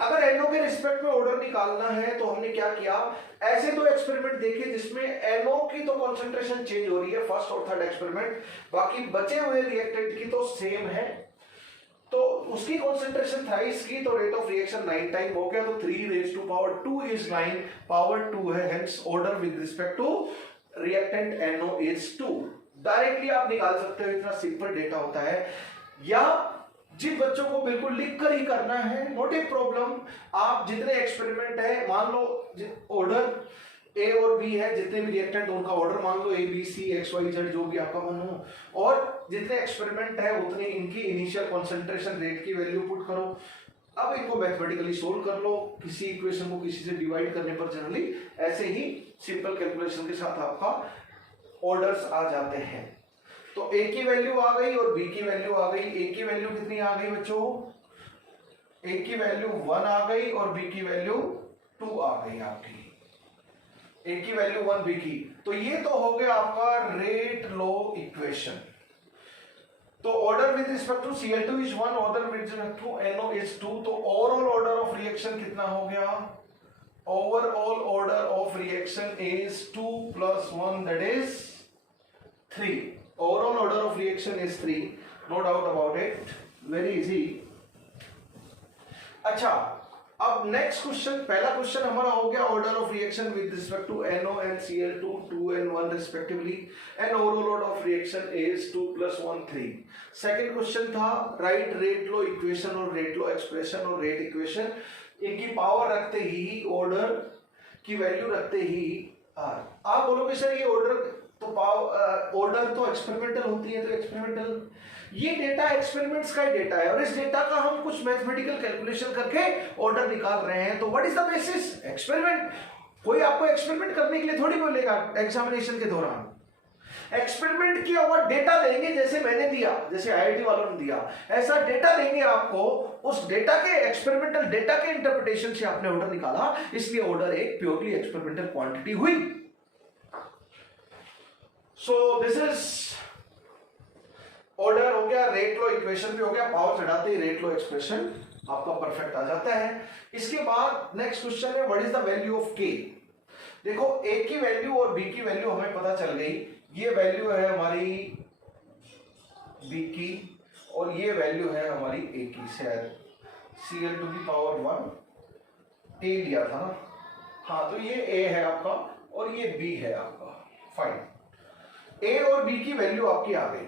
अगर NO के रिस्पेक्ट में ऑर्डर निकालना है तो हमने क्या किया, ऐसे दो एक्सपेरिमेंट देखे जिसमें NO की तो कंसंट्रेशन चेंज हो रही है फर्स्ट और थर्ड एक्सपेरिमेंट, बाकी बचे हुए रिएक्टेंट की तो सेम है, तो उसकी कंसंट्रेशन थ्राइस की, तो रेट ऑफ रिएक्शन 9 टाइम हो गया, तो 3 raise to power 2 is 9, power 2 है, hence order with respect to reactant NO is 2। Directly आप निकाल सकते हो, इतना सिंपल डेटा होता है। या जिन बच्चों को बिल्कुल लिख कर ही करना है, नॉट ए प्रॉब्लम, आप जितने एक्सपेरिमेंट है मान लो ऑर्डर ए और बी है, जितने भी रिएक्टेंट उनका ऑर्डर मान लो A B C X Y Z जो भी आपका मन हो, और जितने एक्सपेरिमेंट है उतने इनकी इनिशियल कॉन्सेंट्रेशन रेट की वैल्यू पुट करो। अब इनको मैथमेटिकली सोल्व कर लो, किसी इक्वेशन को किसी से डिवाइड करने पर जनरली ऐसे ही सिंपल कैलकुलेशन के साथ आपका ऑर्डर्स आ जाते हैं। तो ए की वैल्यू आ गई और बी की वैल्यू आ गई। ए की वैल्यू कितनी आ गई बच्चों? ए की वैल्यू 1 आ गई और बी की वैल्यू 2 आ गई आपकी। ए की वैल्यू 1 बी की, तो ये तो हो गया आपका रेट लॉ इक्वेशन। तो order with respect to Cl2 is 1, order with respect to NO is 2। तो ओवरऑल ऑर्डर ऑफ रिएक्शन कितना हो गया? Overall order of reaction is 2 + 1 that is 3। Overall order of reaction is 3, no doubt about it, very easy. अच्छा, अब नेक्स्ट क्वेश्चन, पहला क्वेश्चन हमारा हो गया order of reaction with respect to NO and Cl2 2 and 1 respectively, and overall order of reaction is 2 + 1 3। Second question था राइट रेट लो इक्वेशन और रेट लो एक्सप्रेशन और रेट इक्वेशन, इनकी पावर रखते ही ऑर्डर की वैल्यू रखते ही आर। आप बोलोगे सर ये ऑर्डर तो ऑर्डर तो एक्सपेरिमेंटल होती है, तो एक्सपेरिमेंटल ये डेटा एक्सपेरिमेंट्स का ही डेटा है और इस डेटा का हम कुछ मैथमेटिकल कैलकुलेशन करके ऑर्डर निकाल रहे हैं। तो what is the basis? Experiment. कोई आपको एक्सपेरिमेंट करने के लिए थोड़ी बोलेगा एग्जामिनेशन के दौरान। एक्सपेरिमेंट किया हुआ डेटा देंगे, जैसे मैंने दिया, जैसे IIT वालों ने दिया, ऐसा डेटा देंगे आपको। उस डेटा के एक्सपेरिमेंटल डेटा के इंटरप्रिटेशन से आपने ऑर्डर निकाला, इसलिए ऑर्डर एक प्योरली एक्सपेरिमेंटल क्वांटिटी हुई। सो दिस इज ऑर्डर हो गया, रेट लो इक्वेशन भी हो गया, पावर चढ़ाते ही रेट लो एक्सप्रेशन आपका परफेक्ट आ जाता है। इसके बाद नेक्स्ट क्वेश्चन है what is the value of के। देखो ए की वैल्यू और बी की वैल्यू हमें पता चल गई, ये वैल्यू है हमारी बी की और ये वैल्यू है हमारी ए की। शायद Cl⁻1 ए लिया था ना, हाँ, तो ये ए है आपका और ये बी है आपका। फाइन, ए और बी की वैल्यू आपकी आ गई।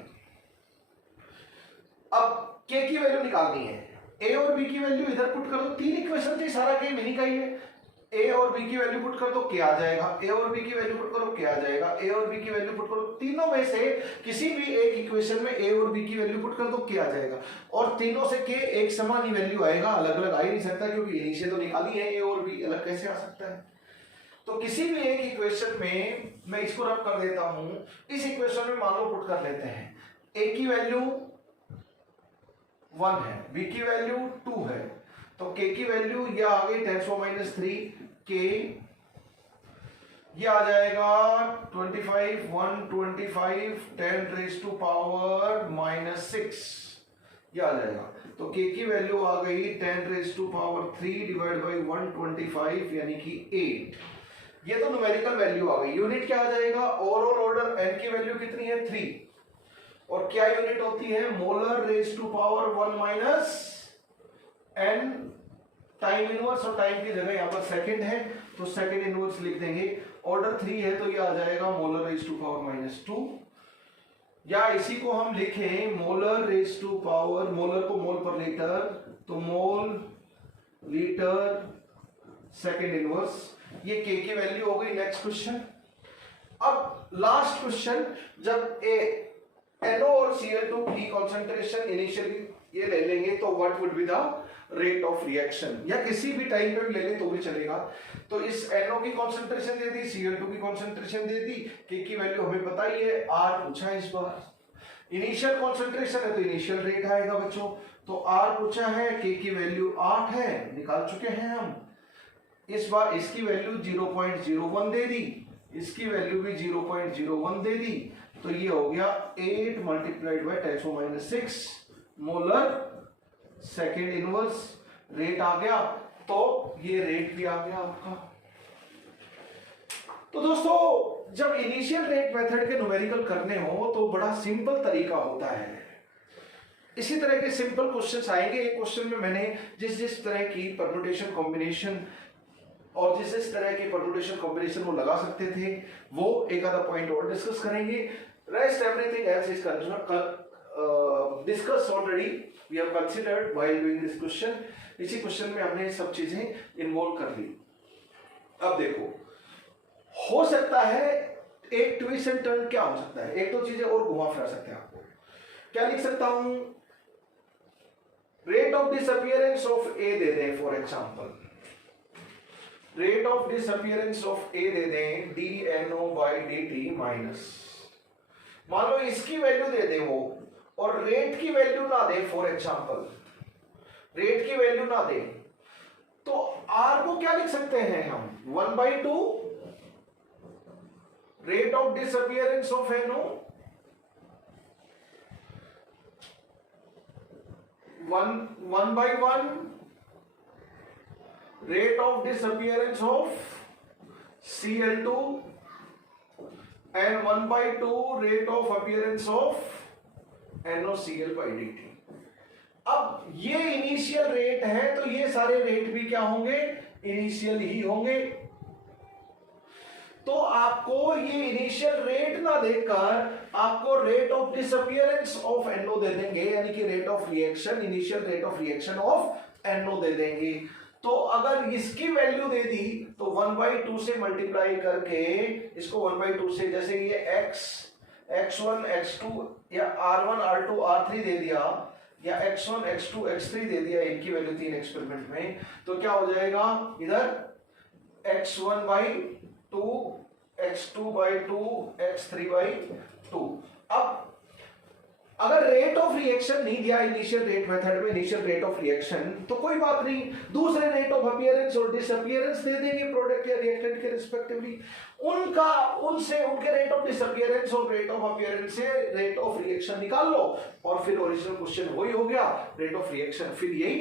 अब के की वैल्यू निकालनी है, ए और बी की वैल्यू इधर पुट कर दो, तीन इक्वेशन थे, सारा गेम इन्हीं का ही है। ए और बी की वैल्यू पुट कर दो, क्या आ जाएगा? ए और बी की वैल्यू पुट करो, क्या आ जाएगा? ए और बी की वैल्यू पुट करो, तीनों में से किसी भी एक इक्वेशन में ए और बी की वैल्यू पुट कर दो, क्या आ जाएगा? और तीनों से के एक समान ही वैल्यू आएगा, अलग अलग आ ही नहीं सकता, क्योंकि इन्हीं से तो निकाली है, ए और बी अलग कैसे आ सकता है? तो किसी भी एक इक्वेशन में मैं इसको रब कर देता हूं, इस इक्वेशन में मान लो पुट कर लेते हैं, ए की वैल्यू 1 है, बी की वैल्यू 2 है, तो के की वैल्यू ये आ गई 10⁻³ के, ये आ जाएगा 25 125 10⁻⁻6 ये आ जाएगा। तो के की वैल्यू आ गई 10⁻³ डिवाइड बाई 125 यानी कि 8। ये तो न्यूमेरिकल वैल्यू आ गई। यूनिट क्या आ जाएगा? ओवरऑल ऑर्डर एन की वैल्यू कितनी है? 3। और क्या यूनिट होती है? Molar raise to power 1 minus n time inverse, और टाइम की जगह यहां पर सेकंड है तो सेकंड इनवर्स लिख देंगे। ऑर्डर 3 है तो ये आ जाएगा मोलर रेज टू पावर -2, या इसी को हम लिखें molar raise to power, molar को मोल पर लीटर, तो मोल लीटर सेकंड इनवर्स। ये के की वैल्यू हो गई। नेक्स्ट क्वेश्चन, अब लास्ट क्वेश्चन, जब NO और Cl2 की कॉन्सेंट्रेशन इनिशियली ये ले लेंगे तो what would be the rate of reaction, या किसी भी टाइम पे भी ले लें तो भी चलेगा। तो इस NO की कॉन्सेंट्रेशन दे दी, Cl2 की कॉन्सेंट्रेशन दे दी, के की वैल्यू हमें पता ही है, R पूछा है इस बार। इनिशियल कॉन्सेंट्रेशन है तो इनिशियल रेट आएगा बच्चों, तो R पूछा है, के की वैल्यू 8 है, निकाल चुके हैं हम। इस बार इसकी वैल्यू 0.01 दे दी, इसकी वैल्यू भी 0.01 दे दी, तो ये हो गया 8 × 10⁻6 मोलर सेकेंड इनवर्स रेट आ गया। तो ये रेट भी आ गया आपका। तो दोस्तों, जब इनिशियल रेट मेथड के न्यूमेरिकल करने हो तो बड़ा सिंपल तरीका होता है। इसी तरह के सिंपल क्वेश्चंस आएंगे। एक क्वेश्चन में मैंने जिस तरह की परम्यूटेशन कॉम्बिनेशन और जिस तरह की परम्यूटेशन कॉम्बिनेशन वो लगा सकते थे, वो एक आधा पॉइंट और डिस्कस करेंगे। Rest everything else is discuss already, we have considered while doing this question. इसी क्वेश्चन में हमने सब चीजें इन्वॉल्व कर ली। अब देखो, हो सकता है एक ट्विस्ट एंड टर्न क्या हो सकता है, एक दो चीजें और घुमा फिरा सकते हैं आपको। क्या लिख सकता हूं, rate of disappearance of A दे दें for example, rate of disappearance of A दे दें dNO/dt माइनस, मान लो इसकी वैल्यू दे दें वो, और रेट की वैल्यू ना दे, फॉर एग्जांपल रेट की वैल्यू ना दे, तो आर को क्या लिख सकते हैं हम, 1/2 rate of disappearance of NO, 1/1 rate of disappearance of Cl2 and 1/2 rate of appearance of NOCl/dt। अब ये इनिशियल रेट है तो ये सारे रेट भी क्या होंगे, इनिशियल ही होंगे। तो आपको ये इनिशियल रेट ना देकर आपको rate of disappearance of NO दे देंगे, यानी कि rate of reaction, initial rate of reaction of NO दे देंगे। तो अगर इसकी वैल्यू दे दी तो 1/2 से मल्टीप्लाई करके इसको 1/2 से, जैसे ये x1 x2 या r1 r2 r3 दे दिया, या x1 x2 x3 दे दिया, इनकी वैल्यू 3 एक्सपेरिमेंट में, तो क्या हो जाएगा, इधर x1/2 x2/2 x3/2। अब अगर रेट ऑफ रिएक्शन नहीं दिया इनिशियल रेट मेथड में, इनिशियल रेट ऑफ रिएक्शन, तो कोई बात नहीं, दूसरे रेट ऑफ अपीयरेंस और डिसअपीयरेंस दे देंगे प्रोडक्ट या रिएक्टेंट के रिस्पेक्टिवली, उनसे उनके रेट ऑफ डिसअपीयरेंस और रेट ऑफ अपीयरेंस से रेट ऑफ रिएक्शन निकाल लो, और फिर ओरिजिनल क्वेश्चन वही हो गया, रेट ऑफ रिएक्शन, फिर यही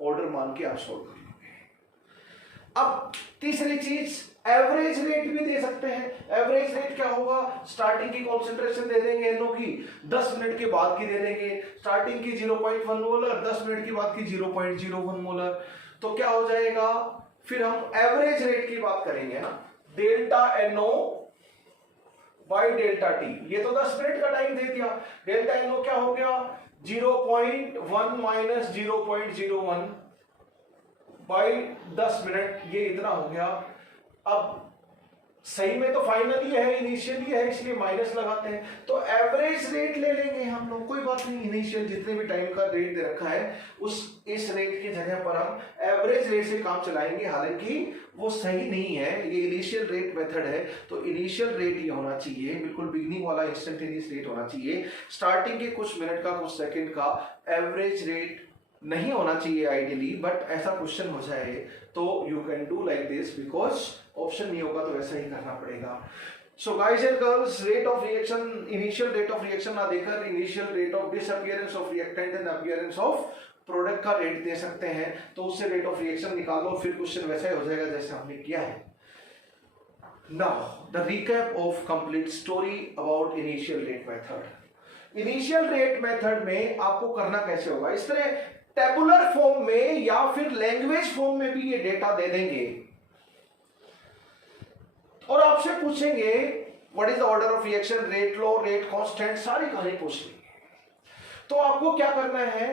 ऑर्डर मान के आप सोल्व कर लोगे। अब तीसरी चीज, एवरेज रेट भी दे सकते हैं। एवरेज रेट क्या होगा, स्टार्टिंग की कॉन्सेंट्रेशन दे देंगे NO की, 10 मिनट के बाद की दे देंगे, स्टार्टिंग की 0.1 मोलर, 10 मिनट के बाद की 0.01 मोलर, तो क्या हो जाएगा, फिर हम एवरेज रेट की बात करेंगे ना, delta NO by delta T, ये तो 10 मिनट का टाइम दे दिया, डेल्टा NO क्या हो गया, 0.1 माइनस 0.01 बाई 10 मिनट, ये इतना हो गया। अब सही में तो फाइनली है, इनिशियली है, इसलिए माइनस लगाते हैं, तो एवरेज रेट ले लेंगे हम लोग, कोई बात नहीं, इनिशियल जितने भी टाइम का रेट दे रखा है इस रेट की जगह पर हम एवरेज रेट से काम चलाएंगे, हालांकि वो सही नहीं है, ये इनिशियल रेट मेथड है, तो इनिशियल रेट ये होना चाहिए, बिल्कुल बिगिनिंग वाला इंस्टेंटेनियस रेट होना चाहिए, स्टार्टिंग के कुछ मिनट का कुछ सेकेंड का एवरेज रेट नहीं होना चाहिए आइडियली, बट ऐसा क्वेश्चन हो जाए तो you can do like this, because option नहीं होगा तो वैसा ही करना पड़ेगा। So guys and girls, rate of reaction, initial rate of reaction ना देकर initial rate of disappearance of reactant and appearance of product का रेट दे सकते हैं, तो उससे रेट ऑफ रिएक्शन निकालो, फिर क्वेश्चन वैसा ही हो जाएगा जैसे हमने किया है। Now the recap of complete story about initial rate method. Initial rate method में आपको करना कैसे होगा, इस तरह टेबुलर फॉर्म में या फिर लैंग्वेज फॉर्म में भी ये डेटा दे देंगे, और आपसे पूछेंगे what is the order of reaction, rate low, rate constant, सारी कहानी पूछ लेंगे। तो आपको क्या करना है,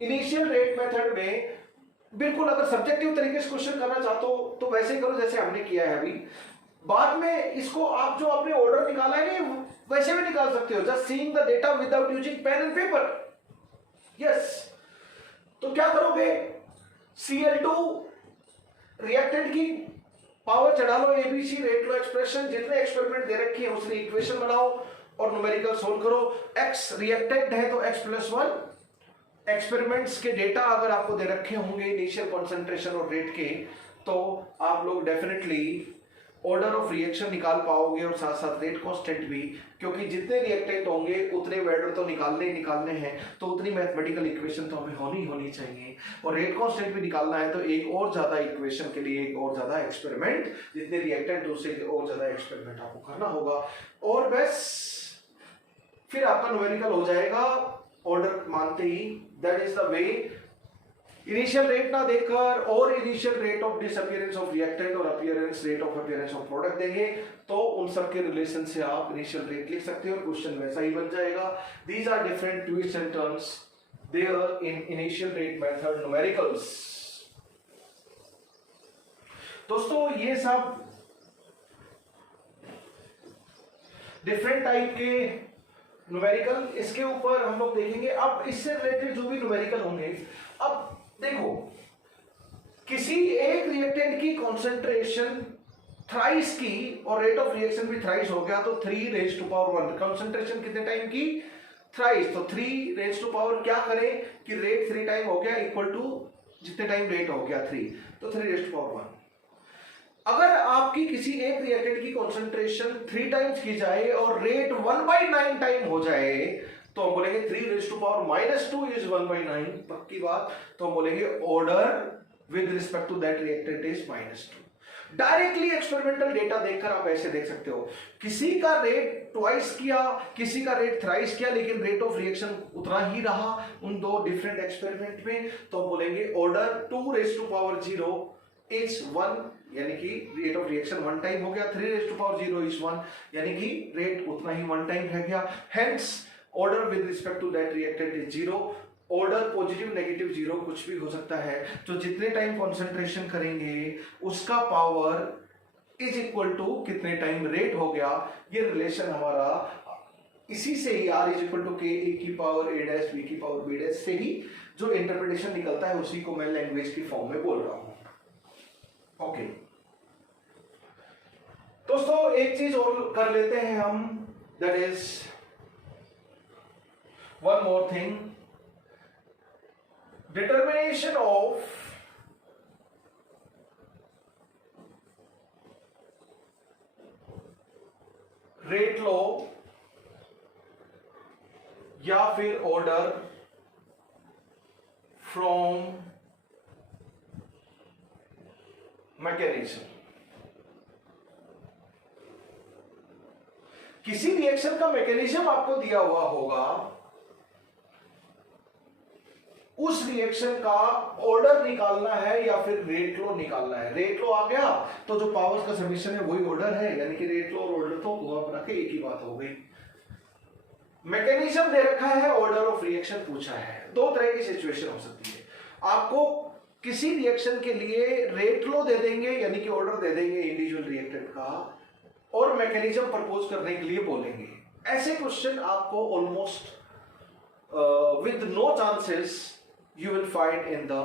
इनिशियल रेट मेथड में बिल्कुल अगर सब्जेक्टिव तरीके से क्वेश्चन करना चाहते हो तो वैसे ही करो जैसे हमने किया है अभी, बाद में इसको आप जो आपने ऑर्डर निकाला है वैसे भी निकाल सकते हो, just seeing the data without using pen and paper. Yes, तो क्या करोगे, Cl2 रिएक्टेंट की पावर चढ़ा लो, ABC रेट लो, एक्सप्रेशन जितने एक्सपेरिमेंट दे रखी है उसने इक्वेशन बनाओ और न्यूमेरिकल सोल्व करो। X रिएक्टेंट है तो X+1 एक्सपेरिमेंट्स के डेटा अगर आपको दे रखे होंगे इनिशियल कॉन्सेंट्रेशन और रेट के, तो आप लोग डेफिनेटली ऑर्डर ऑफ रिएक्शन निकाल पाओगे और साथ साथ रेट कांस्टेंट भी, क्योंकि जितने रिएक्टेंट होंगे उतने वेक्टर तो निकालने हैं, तो उतनी मैथमेटिकल इक्वेशन तो हमें होनी चाहिए, और रेट कांस्टेंट भी निकालना है तो एक और ज्यादा इक्वेशन के लिए एक और ज्यादा एक्सपेरिमेंट, जितने रिएक्टेंट उससे और ज्यादा एक्सपेरिमेंट आपको करना होगा, और बस फिर आपका न्यूमेरिकल हो जाएगा ऑर्डर मानते ही। That is the way. Initial rate ना देकर और initial rate of disappearance of reactant और appearance rate of appearance of product देंगे, तो उन सब के रिलेशन से आप इनिशियल रेट लिख सकते हो और क्वेश्चन वैसा ही बन जाएगा। These are different twist and turns there in initial rate method numericals. दोस्तों ये सब डिफरेंट टाइप के न्यूमेरिकल, इसके ऊपर हम लोग देखेंगे। अब इससे रिलेटेड जो भी न्यूमेरिकल होंगे, अब देखो किसी एक रिएक्टेंट की कॉन्सेंट्रेशन थ्राइस की और रेट ऑफ रिएक्शन भी थ्राइस हो गया, तो 3 रेज टू पावर 1। कॉन्सेंट्रेशन कितने टाइम की? थ्राइस, तो 3 रेज टू पावर क्या करें कि रेट 3 टाइम हो गया इक्वल टू जितने टाइम रेट हो गया 3, तो 3 रेज टू पावर 1। अगर आपकी किसी एक रिएक्टेंट की कॉन्सेंट्रेशन 3 टाइम्स की जाए और रेट 1/9 टाइम हो जाए, तो हम बोलेंगे 3 रेज टू पावर -2 इज 1/9, पक्की बात। तो हम बोलेंगे order with respect to that reactant is -2। Directly experimental data देखकर आप ऐसे देख सकते हो, किसी का रेट ट्वाइस किया, किसी का रेट थ्राइस किया, लेकिन रेट ऑफ रिएक्शन उतना ही रहा उन दो डिफरेंट एक्सपेरिमेंट में, तो हम बोलेंगे order 2 raise to power 0 is 1, यानी कि रेट ऑफ रिएक्शन 1 टाइम हो गया। 3 रेज टू पावर 0 इज 1, यानी कि रेट उतना ही 1 टाइम रह गया। Hence order with respect to that reactant is 0। Order positive negative 0 कुछ भी हो सकता है, तो जितने टाइम कॉन्सेंट्रेशन करेंगे उसका पावर इज इक्वल टू कितने टाइम रेट हो गया। ये रिलेशन हमारा इसी से ही R इज इक्वल टू के ए की पावर a डैश b की पावर b डैश से ही जो इंटरप्रिटेशन निकलता है उसी को मैं लैंग्वेज की फॉर्म में बोल रहा हूं। ओके दोस्तों, एक चीज और कर लेते हैं हम, that is one more thing, determination of rate law या फिर ऑर्डर फ्रॉम मैकेनिज्म। किसी रिएक्शन का मैकेनिज्म आपको दिया हुआ होगा, उस रिएक्शन का ऑर्डर निकालना है या फिर रेट लॉ निकालना है। रेट लॉ आ गया तो जो पावर्स का समीशन है वही ऑर्डर है, यानी कि रेट लॉ और ऑर्डर तो दो अपना के एक ही बात हो गई। मैकेनिज्म दे रखा है, ऑर्डर ऑफ रिएक्शन पूछा है। दो तरह की सिचुएशन हो सकती है, आपको किसी रिएक्शन के लिए रेट लॉ दे देंगे यानी कि ऑर्डर दे देंगे इंडिविजुअल रिएक्टेंट का, और मैकेनिज्म प्रपोज करने के लिए बोलेंगे। ऐसे क्वेश्चन आपको almost with no chances you will find in the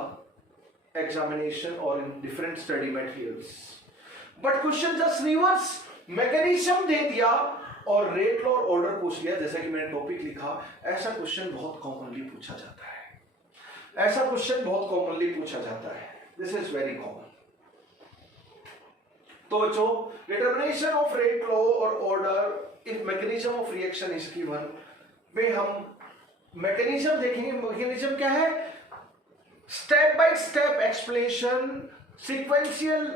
examination or in different study materials. But question just reverse, mechanism दे दिया और रेट लॉ और ऑर्डर पूछ लिया, जैसा कि मैंने टॉपिक लिखा। ऐसा क्वेश्चन बहुत कॉमनली पूछा जाता है, ऐसा क्वेश्चन बहुत कॉमनली पूछा जाता है। This is very common. तो बच्चों, डिटर्मिनेशन ऑफ रेट लॉ और order if mechanism of reaction is given में हम मैकेनिज्म देखेंगे। मैकेनिज्म क्या है? Step by step explanation, sequential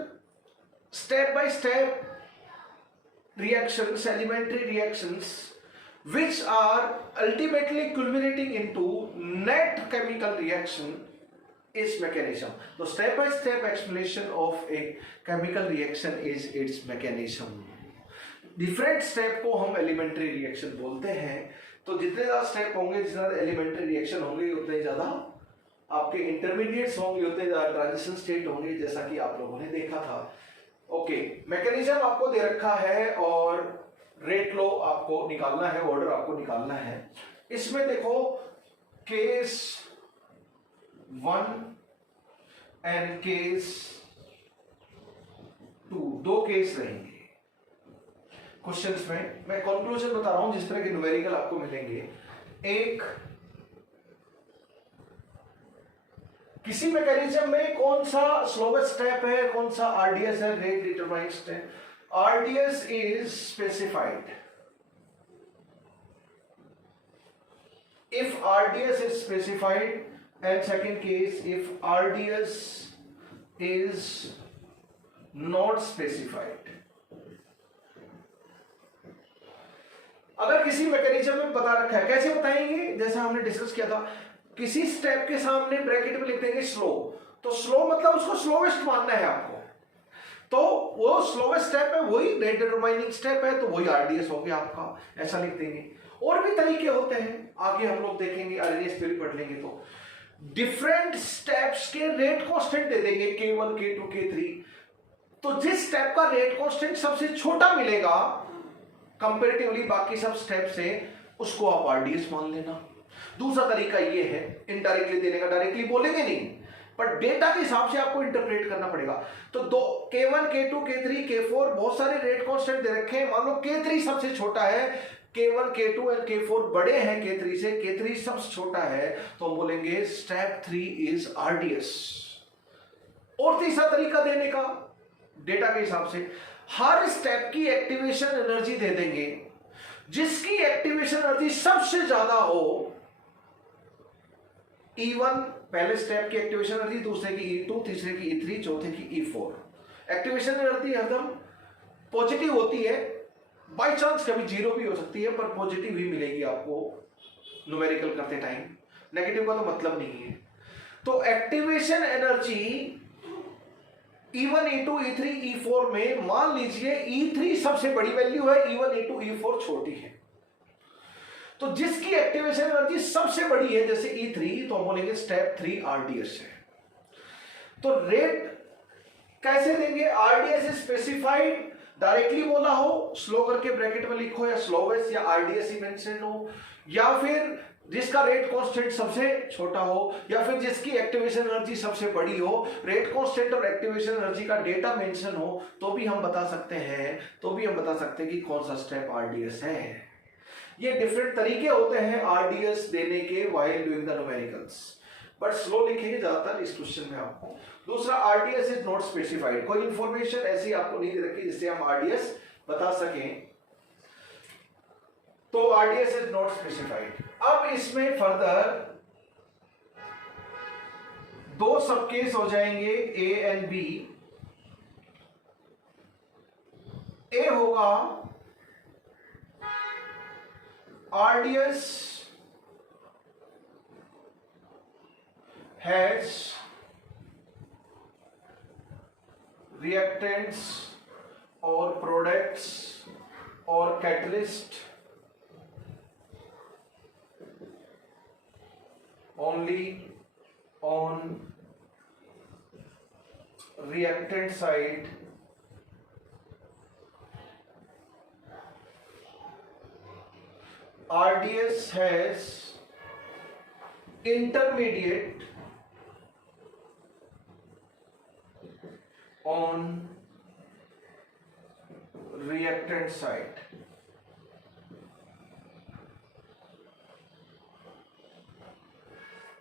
step by step reactions, elementary reactions which are ultimately culminating into net chemical reaction is mechanism. So step by step explanation of a chemical reaction is its mechanism. Different step को हम elementary reaction बोलते हैं। तो जितने ज्यादा स्टेप होंगे, जितने ज्यादा elementary reaction होंगे, उतने ही ज्यादा आपके इंटरमीडिएट्स होंगे, उतने ज्यादा ट्रांजिशन स्टेट होंगे, जैसा कि आप लोगों ने देखा था। ओके, मैकेनिज्म आपको दे रखा है और रेट लॉ आपको निकालना है, ऑर्डर आपको निकालना है। इसमें देखो केस 1 एंड केस 2, दो केस रहेंगे क्वेश्चंस में। मैं कंक्लूजन बता रहा हूं, जिस तरह के न्यूमेरिकल आपको मिलेंगे। एक, किसी मैकेनिज्म में कौन सा स्लोवेस्ट स्टेप है, कौन सा आरडीएस है, rate determined step. RDS is specified. If RDS is specified, and second case if RDS is not specified. अगर किसी मैकेनिज्म में बता रखा है, कैसे बताएंगे? जैसा हमने डिस्कस किया था, किसी स्टेप के सामने ब्रैकेट में लिख देंगे स्लो, तो स्लो मतलब उसको स्लोवेस्ट मानना है आपको, तो वो स्लोवेस्ट स्टेप है, वही रेट डिटरमाइनिंग स्टेप है, तो वही आरडीएस हो गया आपका, ऐसा लिख देंगे। और भी तरीके होते हैं, आगे हम लोग देखेंगे, आरडीएस पे पढ़ लेंगे। तो डिफरेंट स्टेप्स के रेट कांस्टेंट दे देंगे, K1 K2 K3। तो जिस स्टेप का रेट कांस्टेंट सबसे छोटा मिलेगा कंपेरेटिवली बाकी सब स्टेप से उसको आप आरडीएस मान लेना। दूसरा तरीका ये है इनडायरेक्टली देने का, डायरेक्टली बोलेंगे नहीं, पर डेटा के हिसाब से आपको इंटरप्रेट करना पड़ेगा। तो दो K1, K2, K3, K4 बहुत सारे रेट कांस्टेंट दे रखे हैं। मान लो K3 सबसे छोटा है, K1, K2 और K4 बड़े हैं K3 से, K3 सबसे छोटा है, तो हम बोलेंगे स्टेप 3 इज आरडीएस। और तीसरा तरीका देने का डेटा के हिसाब से, हर स्टेप की एक्टिवेशन एनर्जी दे देंगे, जिसकी एक्टिवेशन एनर्जी सबसे ज्यादा हो, E1 पहले स्टेप की एक्टिवेशन एनर्जी, दूसरे की E2, तीसरे की E3, चौथे की E4। एक्टिवेशन एनर्जी हरदम पॉजिटिव होती है, बाय चांस कभी जीरो भी हो सकती है, पर पॉजिटिव ही मिलेगी आपको न्यूमेरिकल करते टाइम, नेगेटिव का तो मतलब नहीं है। तो activation energy E1, E2, E3, E4 में मान लीजिए E3 सबसे बड़ी वैल्यू है, E1, E2, E4 छोटी है। तो जिसकी एक्टिवेशन एनर्जी सबसे बड़ी है जैसे E3, तो हम बोलेंगे स्टेप 3 आरडीएस है। तो रेट कैसे देंगे? आरडीएस इज स्पेसिफाइड, डायरेक्टली बोला हो, स्लो करके ब्रैकेट में लिखो, या स्लोवेस्ट या आरडीएस ही मेंशन हो, या फिर जिसका रेट कांस्टेंट सबसे छोटा हो, या फिर जिसकी एक्टिवेशन एनर्जी सबसे बड़ी हो, रेट कांस्टेंट और एक्टिवेशन एनर्जी का डेटा मेंशन हो, तो भी हम बता सकते हैं कि कौन सा स्टेप आरडीएस है। ये डिफरेंट तरीके होते हैं आरडीएस देने के while doing the numericals, but slow लिखेंगे ज्यादातर इस क्वेश्चन में आपको। दूसरा, आरडीएस इज नॉट स्पेसिफाइड, कोई इंफॉर्मेशन ऐसी आपको नहीं दे रखी जिससे हम आरडीएस बता सकें, तो आरडीएस इज नॉट स्पेसिफाइड। अब इसमें फर्दर दो सब केस हो जाएंगे, ए एंड बी। ए होगा RDS has reactants or products or catalyst only on reactant side RDS has intermediate on reactant side।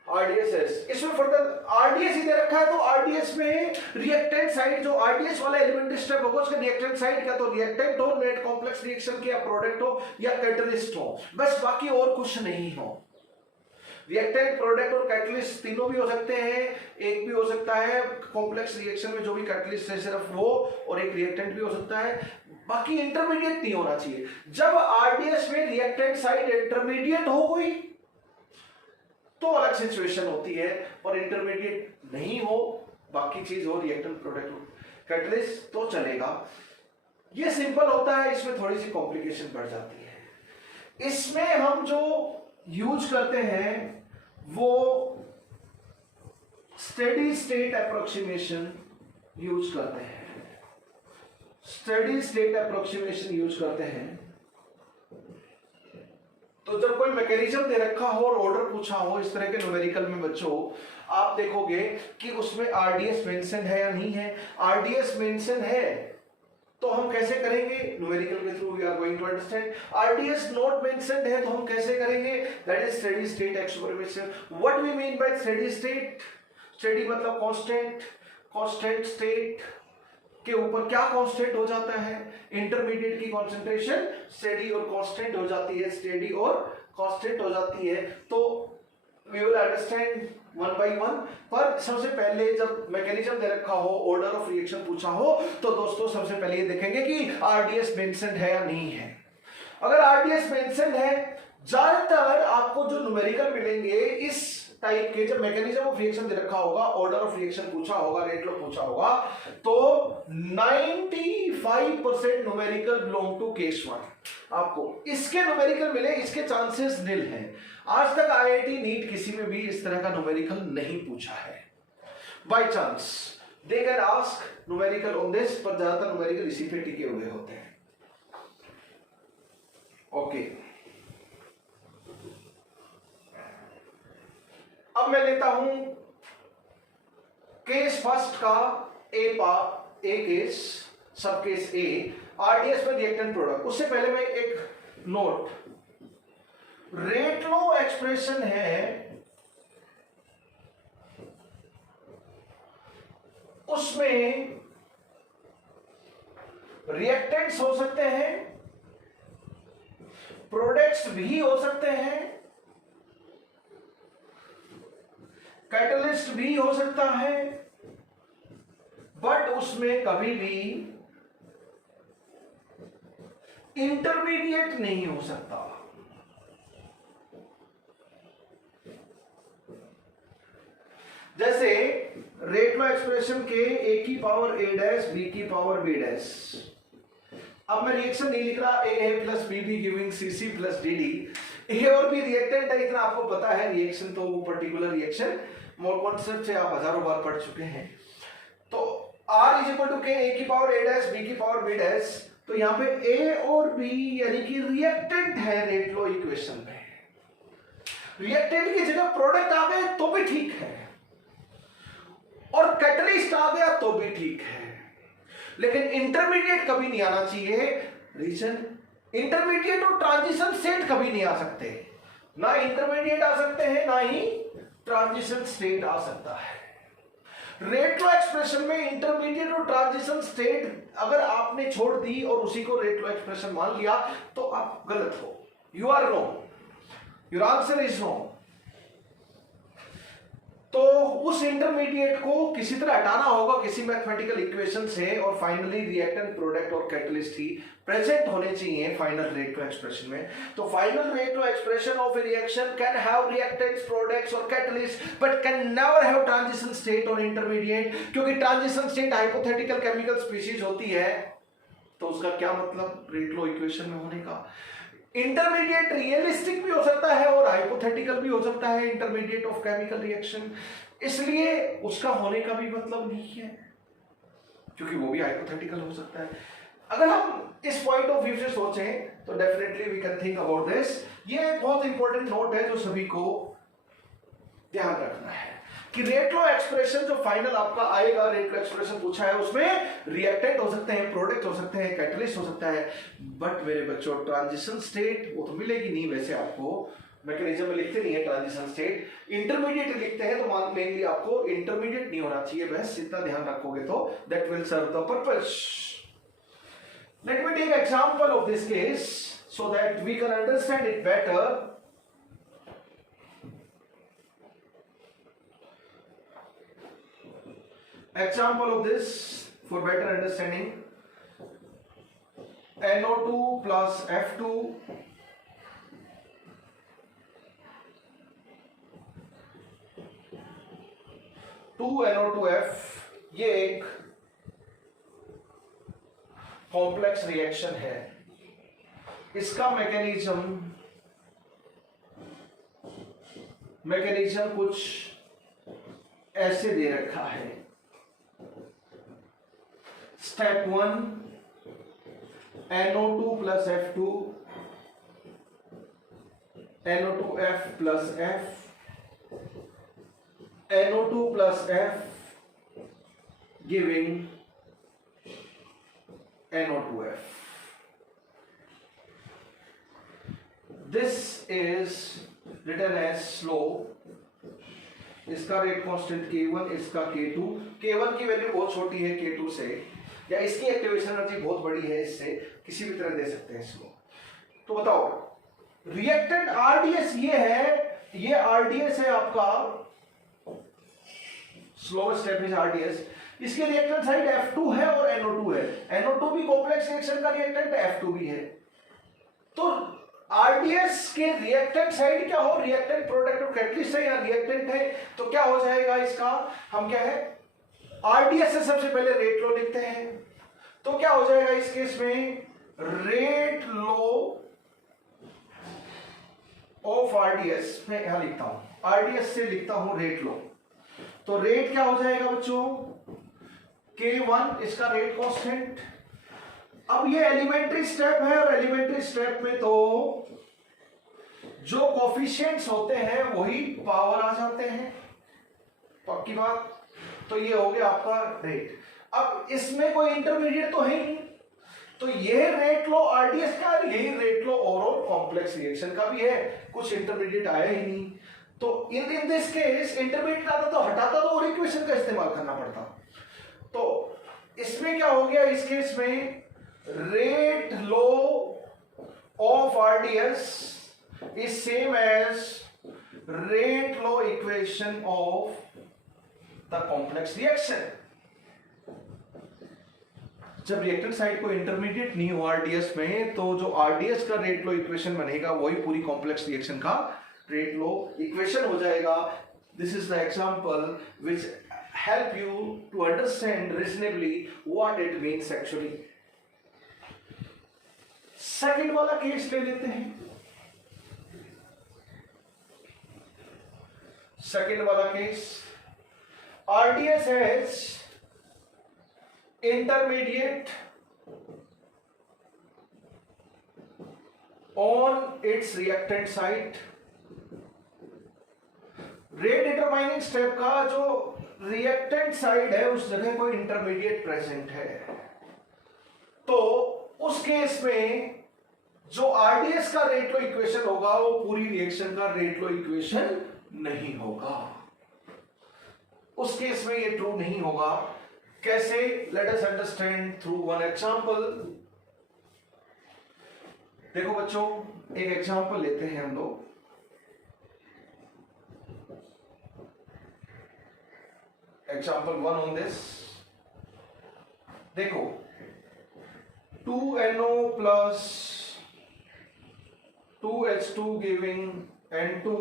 RDS इसमें फर्दर RDS ही दे रखा है, तो RDS में रिएक्टेंट साइड, जो RDS वाला एलिमेंट स्टेप होगा उसका रिएक्टेंट साइड का तो रिएक्टेंट हो, नेट कॉम्प्लेक्स रिएक्शन के या प्रोडक्ट हो या कैटलिस्ट हो, बस बाकी और कुछ नहीं हो। रिएक्टेंट, प्रोडक्ट और कैटलिस्ट तीनों भी हो सकते हैं, एक भी हो सकता है कॉम्प्लेक्स रिएक्शन में जो भी कैटलिस्ट है सिर्फ वो, और एक रिएक्टेंट भी हो सकता है, बाकी इंटरमीडिएट नहीं होना चाहिए। जब RDS में रिएक्टेंट साइड इंटरमीडिएट हो गई तो अलग सिचुएशन होती है, और इंटरमीडिएट नहीं हो, बाकी चीज हो, रिएक्टेंट, प्रोडक्ट हो, कैटलिस्ट, तो चलेगा। ये सिंपल होता है, इसमें थोड़ी सी कॉम्प्लिकेशन बढ़ जाती है। इसमें हम जो यूज करते हैं वो स्टेडी स्टेट अप्रोक्सीमेशन यूज करते हैं, स्टेडी स्टेट अप्रोक्सीमेशन यूज करते हैं। तो जब कोई मैकेनिज्म दे रखा हो और ऑर्डर पूछा हो इस तरह के न्यूमेरिकल में बच्चों, आप देखोगे कि उसमें आरडीएस मेंशन है या नहीं है। आरडीएस मेंशन है तो हम कैसे करेंगे, न्यूमेरिकल के through we are going to understand. RDS not mentioned है तो हम कैसे करेंगे, that is steady state experiment. What we mean by steady state? Steady मतलब कांस्टेंट, कांस्टेंट स्टेट के ऊपर क्या कांस्टेंट हो जाता है, इंटरमीडिएट की कंसंट्रेशन स्टेडी और कांस्टेंट हो जाती है, स्टेडी और कांस्टेंट हो जाती है। तो we will understand one by one. पर सबसे पहले जब मैकेनिज्म दे रखा हो, ऑर्डर ऑफ रिएक्शन पूछा हो, तो दोस्तों सबसे पहले ये देखेंगे कि आरडीएस मेंशन्ड है या नहीं है। अगर आरडीएस मेंशन्ड है, ज्यादातर आपको जो न्यूमेरिकल मिलेंगे इस टाइप के, जब मैकेनिज्म ऑफ रिएक्शन दे रखा होगा, ऑर्डर ऑफ रिएक्शन पूछा होगा, रेट लॉ पूछा होगा, तो 95% न्यूमेरिकल बिलोंग टू केस 1। आपको इसके न्यूमेरिकल मिले, इसके चांसेस निल हैं। आज तक आईआईटी नीट किसी में भी इस तरह का न्यूमेरिकल नहीं पूछा है। By chance they can ask numerical on this, पर ज्यादातर न्यूमेरिकल इसी पे टिके हुए होते हैं। ओके, अब मैं लेता हूं केस फर्स्ट का ए केस, सब केस ए, आरडीएस में रिएक्टेंट प्रोडक्ट। उससे पहले मैं एक नोट, रेट लॉ एक्सप्रेशन है, उसमें रिएक्टेंट्स हो सकते हैं, प्रोडक्ट्स भी हो सकते हैं, कैटलिस्ट भी हो सकता है, बट उसमें कभी भी इंटरमीडिएट नहीं हो सकता। जैसे रेट लॉ एक्सप्रेशन के ए की पावर ए डैश बी की पावर बी डैश, अब मैं रिएक्शन नहीं लिख रहा, A plus B B giving C C plus D D, A और बी रिएक्टेंट है, इतना आपको पता है। रिएक्शन तो वो पर्टिकुलर रिएक्शन मोल कॉन्सेप्ट से आप हजारों बार पढ़ चुके हैं। तो R इज इक्वल टू के ए की पावर ए डैश बी की पावर बी डैश, तो यहाँ पे ए और बी यानी कि रिएक्टेंट है रेट लॉ इक्वेशन में। रिएक्टेंट की जगह प्रोडक्ट आ गए तो भी ठीक है, और कैटलिस्ट आ गया तो भी ठीक है, लेकिन इंटरमीडिएट कभी नहीं आना चाहिए। रीजन, इंटरमीडिएट और ट्रांजिशन स्टेट कभी नहीं आ सकते, ना इंटरमीडिएट आ सकते हैं ना ही ट्रांजिशन स्टेट आ सकता है। रेट लॉ एक्सप्रेशन में इंटरमीडिएट और ट्रांजिशन स्टेट अगर आपने छोड़ दी और उसी को रेट लॉ एक्सप्रेशन मान लिया तो आप गलत हो, you are wrong, your answer is wrong. तो उस इंटरमीडिएट को किसी तरह हटाना होगा किसी मैथमेटिकल इक्वेशन से, और फाइनली रिएक्टेंट, प्रोडक्ट और कैटलिस्ट ही प्रेजेंट होने चाहिए फाइनल रेट लॉ एक्सप्रेशन में। तो final rate law expression of a reaction can have reactants, products और catalyst, but can never have transition state और इंटरमीडिएट, क्योंकि transition state hypothetical chemical species होती है। तो उसका क्या मतलब रेट लॉ इक्वेशन में होने का? इंटरमीडिएट रियलिस्टिक भी हो सकता है और हाइपोथेटिकल भी हो सकता है, इंटरमीडिएट ऑफ केमिकल रिएक्शन, इसलिए उसका होने का भी मतलब नहीं है, क्योंकि वो भी हाइपोथेटिकल हो सकता है। अगर हम इस पॉइंट ऑफ व्यू से सोचें तो definitely we can think about this. ये एक बहुत इंपॉर्टेंट नोट है जो सभी को ध्यान रखना है कि रेट लॉ एक्सप्रेशन जो फाइनल आपका आएगा, रेट लॉ एक्सप्रेशन पूछा है, उसमें रिएक्टेंट हो सकते हैं, प्रोडक्ट हो सकते हैं, कैटलिस्ट हो सकता है, बट मेरे बच्चों ट्रांजिशन स्टेट वो तो मिलेगी नहीं। वैसे आपको मैकेनिज्म में लिखते नहीं है ट्रांजिशन स्टेट, इंटरमीडिएट लिखते हैं, तो मान मेनली आपको इंटरमीडिएट नहीं होना चाहिए, बस इतना ध्यान रखोगे तो that will serve the purpose. Let me take example of this case so that we can understand it better. Example of this for better understanding: NO2 plus F2 2NO2F, ये एक कॉम्प्लेक्स रिएक्शन है। इसका मैकेनिज्म कुछ ऐसे दे रखा है। Step 1 NO2 plus F2 NO2F plus F NO2 plus F giving NO2F. This is written as slow. इसका रेट कांस्टेंट K1, इसका K2। K1 की वैल्यू बहुत छोटी है K2 से, या इसकी एक्टिवेशन एनर्जी बहुत बड़ी है, इससे किसी भी तरह दे सकते हैं इसको। तो बताओ, रिएक्टेंट RDS ये है, ये RDS है आपका, स्लो स्टेप इज RDS। इसके रिएक्टेंट साइड F2 है और NO2 है। NO2 भी कॉम्प्लेक्स रिएक्शन का रिएक्टेंट, F2 भी है। तो RDS के रिएक्टेंट साइड क्या हो, रिएक्टेंट, प्रोडक्ट और कैटलिस्ट है, या रिएक्टेंट है, तो क्या हो जाएगा इसका, हम क्या है RDS से सबसे पहले रेट लो लिखते हैं। तो क्या हो जाएगा इस केस में, रेट लो ऑफ RDS, मैं यहां लिखता हूं RDS से लिखता हूं रेट लो। तो रेट क्या हो जाएगा बच्चों, K1 इसका रेट कांस्टेंट, अब ये एलिमेंट्री स्टेप है और एलिमेंट्री स्टेप में तो जो कोफिशिएंट्स होते हैं वही पावर आ जाते हैं, पक्की बात। तो ये हो गया आपका रेट। अब इसमें कोई इंटरमीडिएट तो है ही नहीं, तो ये रेट लो आरडीएस का, यही रेट लो ओवरऑल कॉम्प्लेक्स रिएक्शन का भी है, कुछ इंटरमीडिएट आया ही नहीं। तो इन दिस केस इंटरमीडिएट आता तो हटाता तो और इक्वेशन का इस्तेमाल करना पड़ता। तो इसमें क्या हो गया, इस केस में rate low of RDS is same as rate law equation of the complex reaction। जब रिएक्टेंट साइड को इंटरमीडिएट नहीं हो आरडीएस में, तो जो आरडीएस का रेट लो इक्वेशन बनेगा वही पूरी कॉम्प्लेक्स रिएक्शन का रेट लो इक्वेशन हो जाएगा। This is the example which help you to understand reasonably what it means actually. Second वाला केस ले लेते हैं। सेकेंड वाला case, RDS has intermediate on its reactant site। Rate determining step का जो रिएक्टेंट साइड है उस जगह कोई इंटरमीडिएट प्रेजेंट है, तो उस केस में जो आरडीएस का रेट लो इक्वेशन होगा वो पूरी रिएक्शन का रेट लो इक्वेशन नहीं होगा। उस केस में ये ट्रू नहीं होगा। कैसे? Let us understand through one example. देखो बच्चों, एक एग्जांपल लेते हैं हम लोग। Example 1 on this. देखो 2NO plus 2H2 giving N2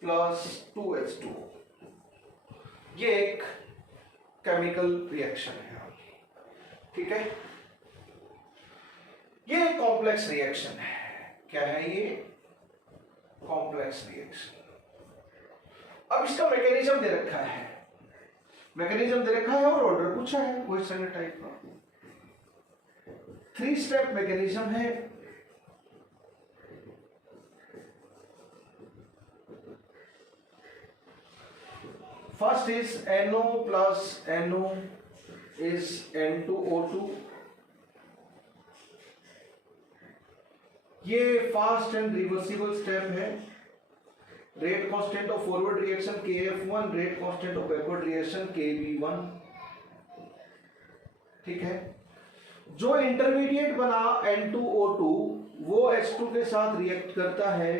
plus 2H2, ये एक केमिकल रिएक्शन है, ठीक है। ये कॉम्प्लेक्स रिएक्शन है। क्या है ये? Complex reaction. अब इसका मैकेनिज्म दे रखा है, मैकेनिज्म दे रखा है और ऑर्डर पूछा है कोई स्टैंडर्ड टाइप का। 3 स्टेप मैकेनिज्म है। First is NO plus NO is N2O2। ये फास्ट एंड रिवर्सिबल स्टेप है। Rate constant of forward reaction KF1, rate constant of backward reaction KB1, ठीक है। जो इंटरमीडिएट बना N2O2 वो H2 के साथ रिएक्ट करता है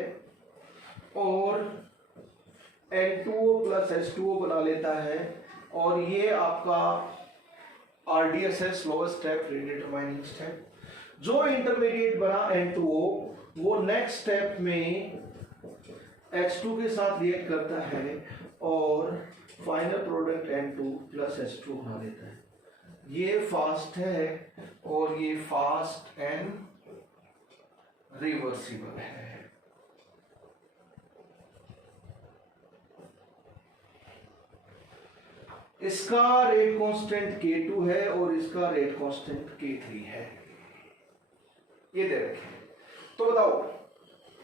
और N2O प्लस H2O बना लेता है, और ये आपका RDS है, slowest step, rate determining step. जो इंटरमीडिएट बना N2O वो नेक्स्ट स्टेप में H2 के साथ रिएक्ट करता है और final product N2 plus H2 बना देता है। ये फास्ट है और ये फास्ट एंड रिवर्सिबल है। इसका रेट कांस्टेंट K2 है और इसका रेट कांस्टेंट K3 है, ये दे रखे। तो बताओ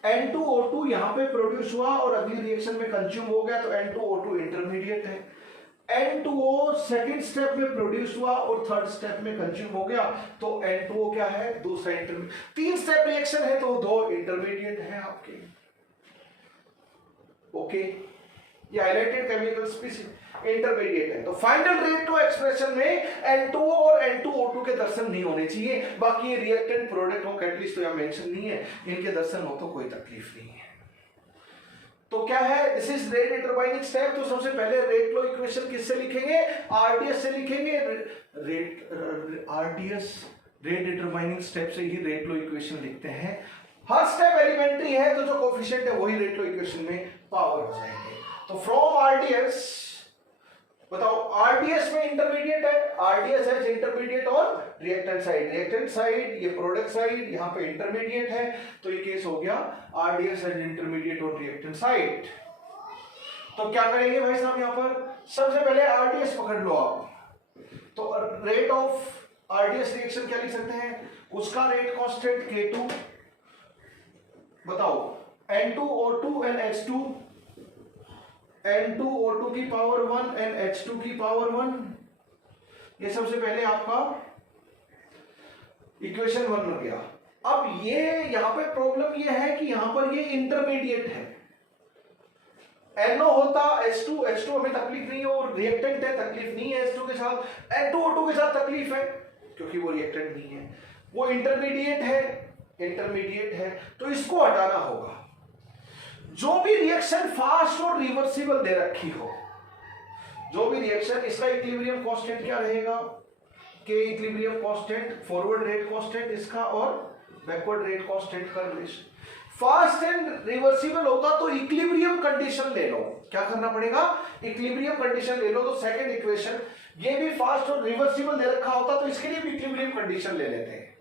N2O2 यहां पे प्रोड्यूस हुआ और अगली रिएक्शन में कंज्यूम हो गया, तो N2O2 इंटरमीडिएट है। N2O सेकंड स्टेप में प्रोड्यूस हुआ और थर्ड स्टेप में कंज्यूम हो गया, तो N2O क्या है? दूसरा इंटरमीडिएट। 3 स्टेप रिएक्शन है तो 2 इंटरमीडिएट है आपके। ओके, ये हाइलाइटेड केमिकल स्पीशीज इंटरमीडिएट है। तो फाइनल रेट टू एक्सप्रेशन में N2O और N2O2 के दर्शन नहीं होने चाहिए। बाकी ये रिएक्टेंट प्रोडक्ट हो, कैटलिस्ट तो यहां मेंशन नहीं है, इनके दर्शन हो तो कोई तकलीफ नहीं है। तो क्या है? This is rate determining step. तो सबसे पहले रेट लो इक्वेशन किससे लिखेंगे? आरडीएस से लिखेंगे। Rate RDS rate determining step से ही रेट लो इक्वेशन लिखते हैं। हर स्टेप एलिमेंट्री है तो जो कोफिशिएंट है वही रेट लो इक्वेशन में पावर हो जाएंगे। तो फ्रॉम आरडीएस, बताओ आरडीएस में इंटरमीडिएट है, आरडीएस है इंटरमीडिएट और रिएक्टेंट साइड, रिएक्टेंट साइड ये प्रोडक्ट साइड, यहां पे इंटरमीडिएट है, तो ये केस हो गया आरडीएस है इंटरमीडिएट और रिएक्टेंट साइड। तो क्या करेंगे भाई साहब? यहां पर सबसे पहले आरडीएस पकड़ लो आप। तो रेट ऑफ आरडीएस रिएक्शन क्या लिख सकते हैं, उसका रेट कांस्टेंट K2, बताओ N2O2 and H2, N2O2 की पावर 1 and H2 की पावर 1, ये सबसे पहले आपका इक्वेशन 1 बन गया। अब ये यहां पे प्रॉब्लम ये है कि यहां पर ये इंटरमीडिएट है, NO होता H2 हमें तकलीफ नहीं है, और रिएक्टेंट है तकलीफ नहीं है H2 के साथ, N2O2 के साथ तकलीफ है क्योंकि वो रिएक्टेंट नहीं है, वो इंटरमीडिएट है, तो इसको हटाना होगा। जो भी रिएक्शन फास्ट और रिवर्सिबल दे रखी हो, जो भी रिएक्शन, इसका इक्विलिब्रियम कांस्टेंट क्या रहेगा, के equilibrium constant, forward rate constant इसका और बैकवर्ड रेट कांस्टेंट का रिलेशन। फास्ट एंड रिवर्सिबल होगा तो इक्विलिब्रियम कंडीशन ले लो, क्या करना पड़ेगा, इक्विलिब्रियम कंडीशन ले लो। तो सेकंड इक्वेशन, ये भी फास्ट और रिवर्सिबल दे रखा होता तो इसके लिए भी इक्विलिब्रियम कंडीशन ले लेते हैं।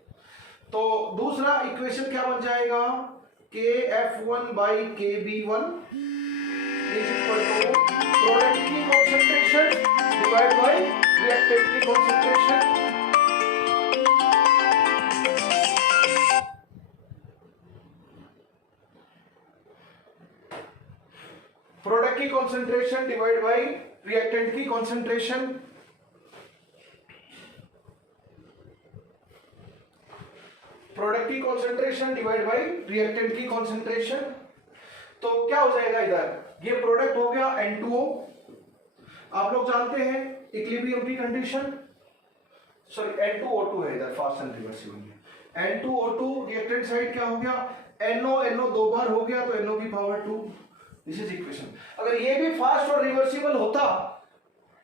तो दूसरा इक्वेशन क्या बन जाएगा, KF1 by KB1 is equal to product की कॉन्सेंट्रेशन डिवाइड बाय रिएक्टेंट की कॉन्सेंट्रेशन। प्रोडक्ट की कॉन्सेंट्रेशन डिवाइड बाय रिएक्टेंट की कॉन्सेंट्रेशन। प्रोडक्ट की कॉन्सेंट्रेशन डिवाइड बाय रिएक्टेंट की कॉन्सेंट्रेशन। तो क्या हो जाएगा इधर, ये प्रोडक्ट हो गया N2O, आप लोग जानते हैं इक्विलिब्रियम की कंडीशन, सॉरी N2O2 है इधर फास्ट एंड रिवर्सिबल में, N2O2 रिएक्टेंट साइड क्या हो गया, NO दो बार हो गया तो NO की पावर 2, दिस इज इक्वेशन। अगर ये भी फास्ट और रिवर्सिबल होता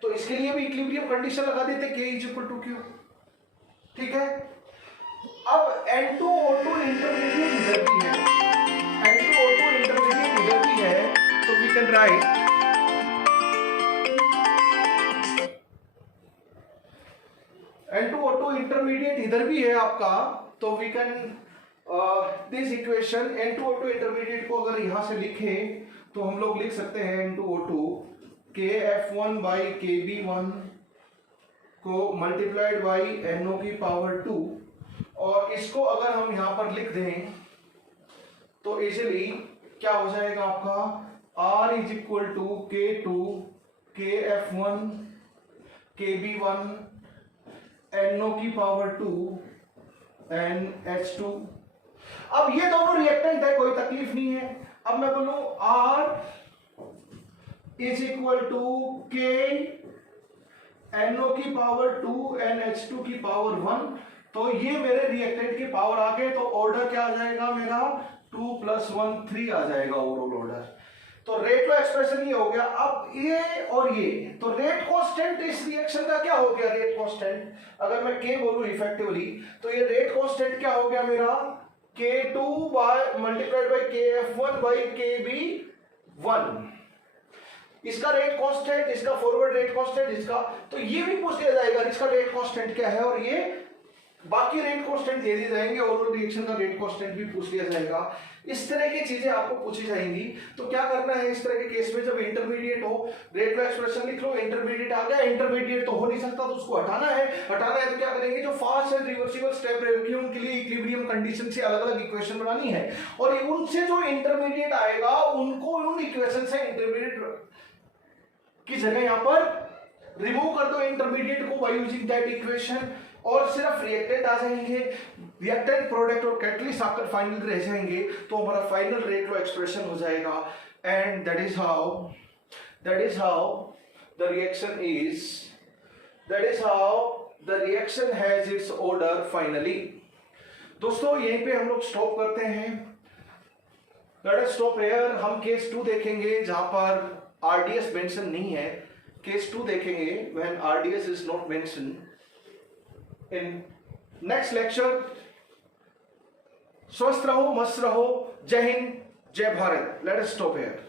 तो इसके लिए भी इक्विलिब्रियम कंडीशन लगा देते, K is equal to Q, ठीक है। अब N2O2 इंटरमीडिएट इधर भी है, N2O2 इंटरमीडिएट इधर भी है, तो we can write N2O2 intermediate इधर भी है आपका, तो we can this equation N2O2 intermediate को अगर यहां से लिखें तो हम लोग लिख सकते हैं N2O2 KF1 by KB1 को मल्टीप्लाइड बाई NO की पावर 2, और इसको अगर हम यहां पर लिख दें तो इजीली क्या हो जाएगा आपका, R is equal to K2 KF1 KB1 NO की पावर 2 NH2। अब ये दोनों रिएक्टेंट है, कोई तकलीफ नहीं है। अब मैं बोलूं R is equal to K NO की पावर 2 NH2 की पावर 1, तो ये मेरे रिएक्टेंट की पावर आ गए, तो ऑर्डर क्या आ जाएगा मेरा 2 + 1 3 आ जाएगा ओवरऑल ऑर्डर। तो रेट का एक्सप्रेशन ये हो गया। अब ये और ये, तो रेट कांस्टेंट इस रिएक्शन का क्या हो गया, रेट कांस्टेंट अगर मैं K बोलूं इफेक्टिवली, तो ये रेट कांस्टेंट क्या हो गया मेरा, K2 multiplied by KF1 by KB1, इसका रेट कांस्टेंट, इसका फॉरवर्ड रेट कांस्टेंट, इसका, तो ये भी पूछ लिया जाएगा इसका रेट कांस्टेंट क्या है, और ये बाकी रेट कांस्टेंट दे दिए जाएंगे, और रिएक्शन का रेट कांस्टेंट भी पूछ लिया जाएगा। इस तरह की चीजें आपको पूछी जाएंगी। तो क्या करना है इस तरह के केस में, जब इंटरमीडिएट हो, रेट का एक्सप्रेशन लिख लो, इंटरमीडिएट आ गया, इंटरमीडिएट तो हो नहीं सकता तो उसको हटाना है तो क्या करेंगे, जो फास्ट एंड रिवर्सिबल स्टेप रहेगी उनके लिए इक्विलिब्रियम कंडीशन से अलग अलग इक्वेशन बनानी है, और उनसे जो इंटरमीडिएट आएगा उनको उन इक्वेशन से इंटरमीडिएट की जगह यहां पर रिमूव कर दो इंटरमीडिएट को बाय यूजिंग दैट इक्वेशन, और सिर्फ रिएक्टेंट आ जाएंगे, रिएक्टेंट प्रोडक्ट और कैटलिस्ट आकर फाइनल रह जाएंगे, तो हमारा फाइनल रेट लो एक्सप्रेशन हो जाएगा। And that is how the reaction has its order finally. दोस्तों यहीं पे हम लोग स्टॉप करते हैं, लेट अस स्टॉप हियर। हम केस 2 देखेंगे जहां पर RDS मेंशन नहीं है, केस 2 देखेंगे when RDS is not mention in next lecture. स्वस्थ रहो, मस्त रहो, जय हिंद, जय Bharat. Let us stop here.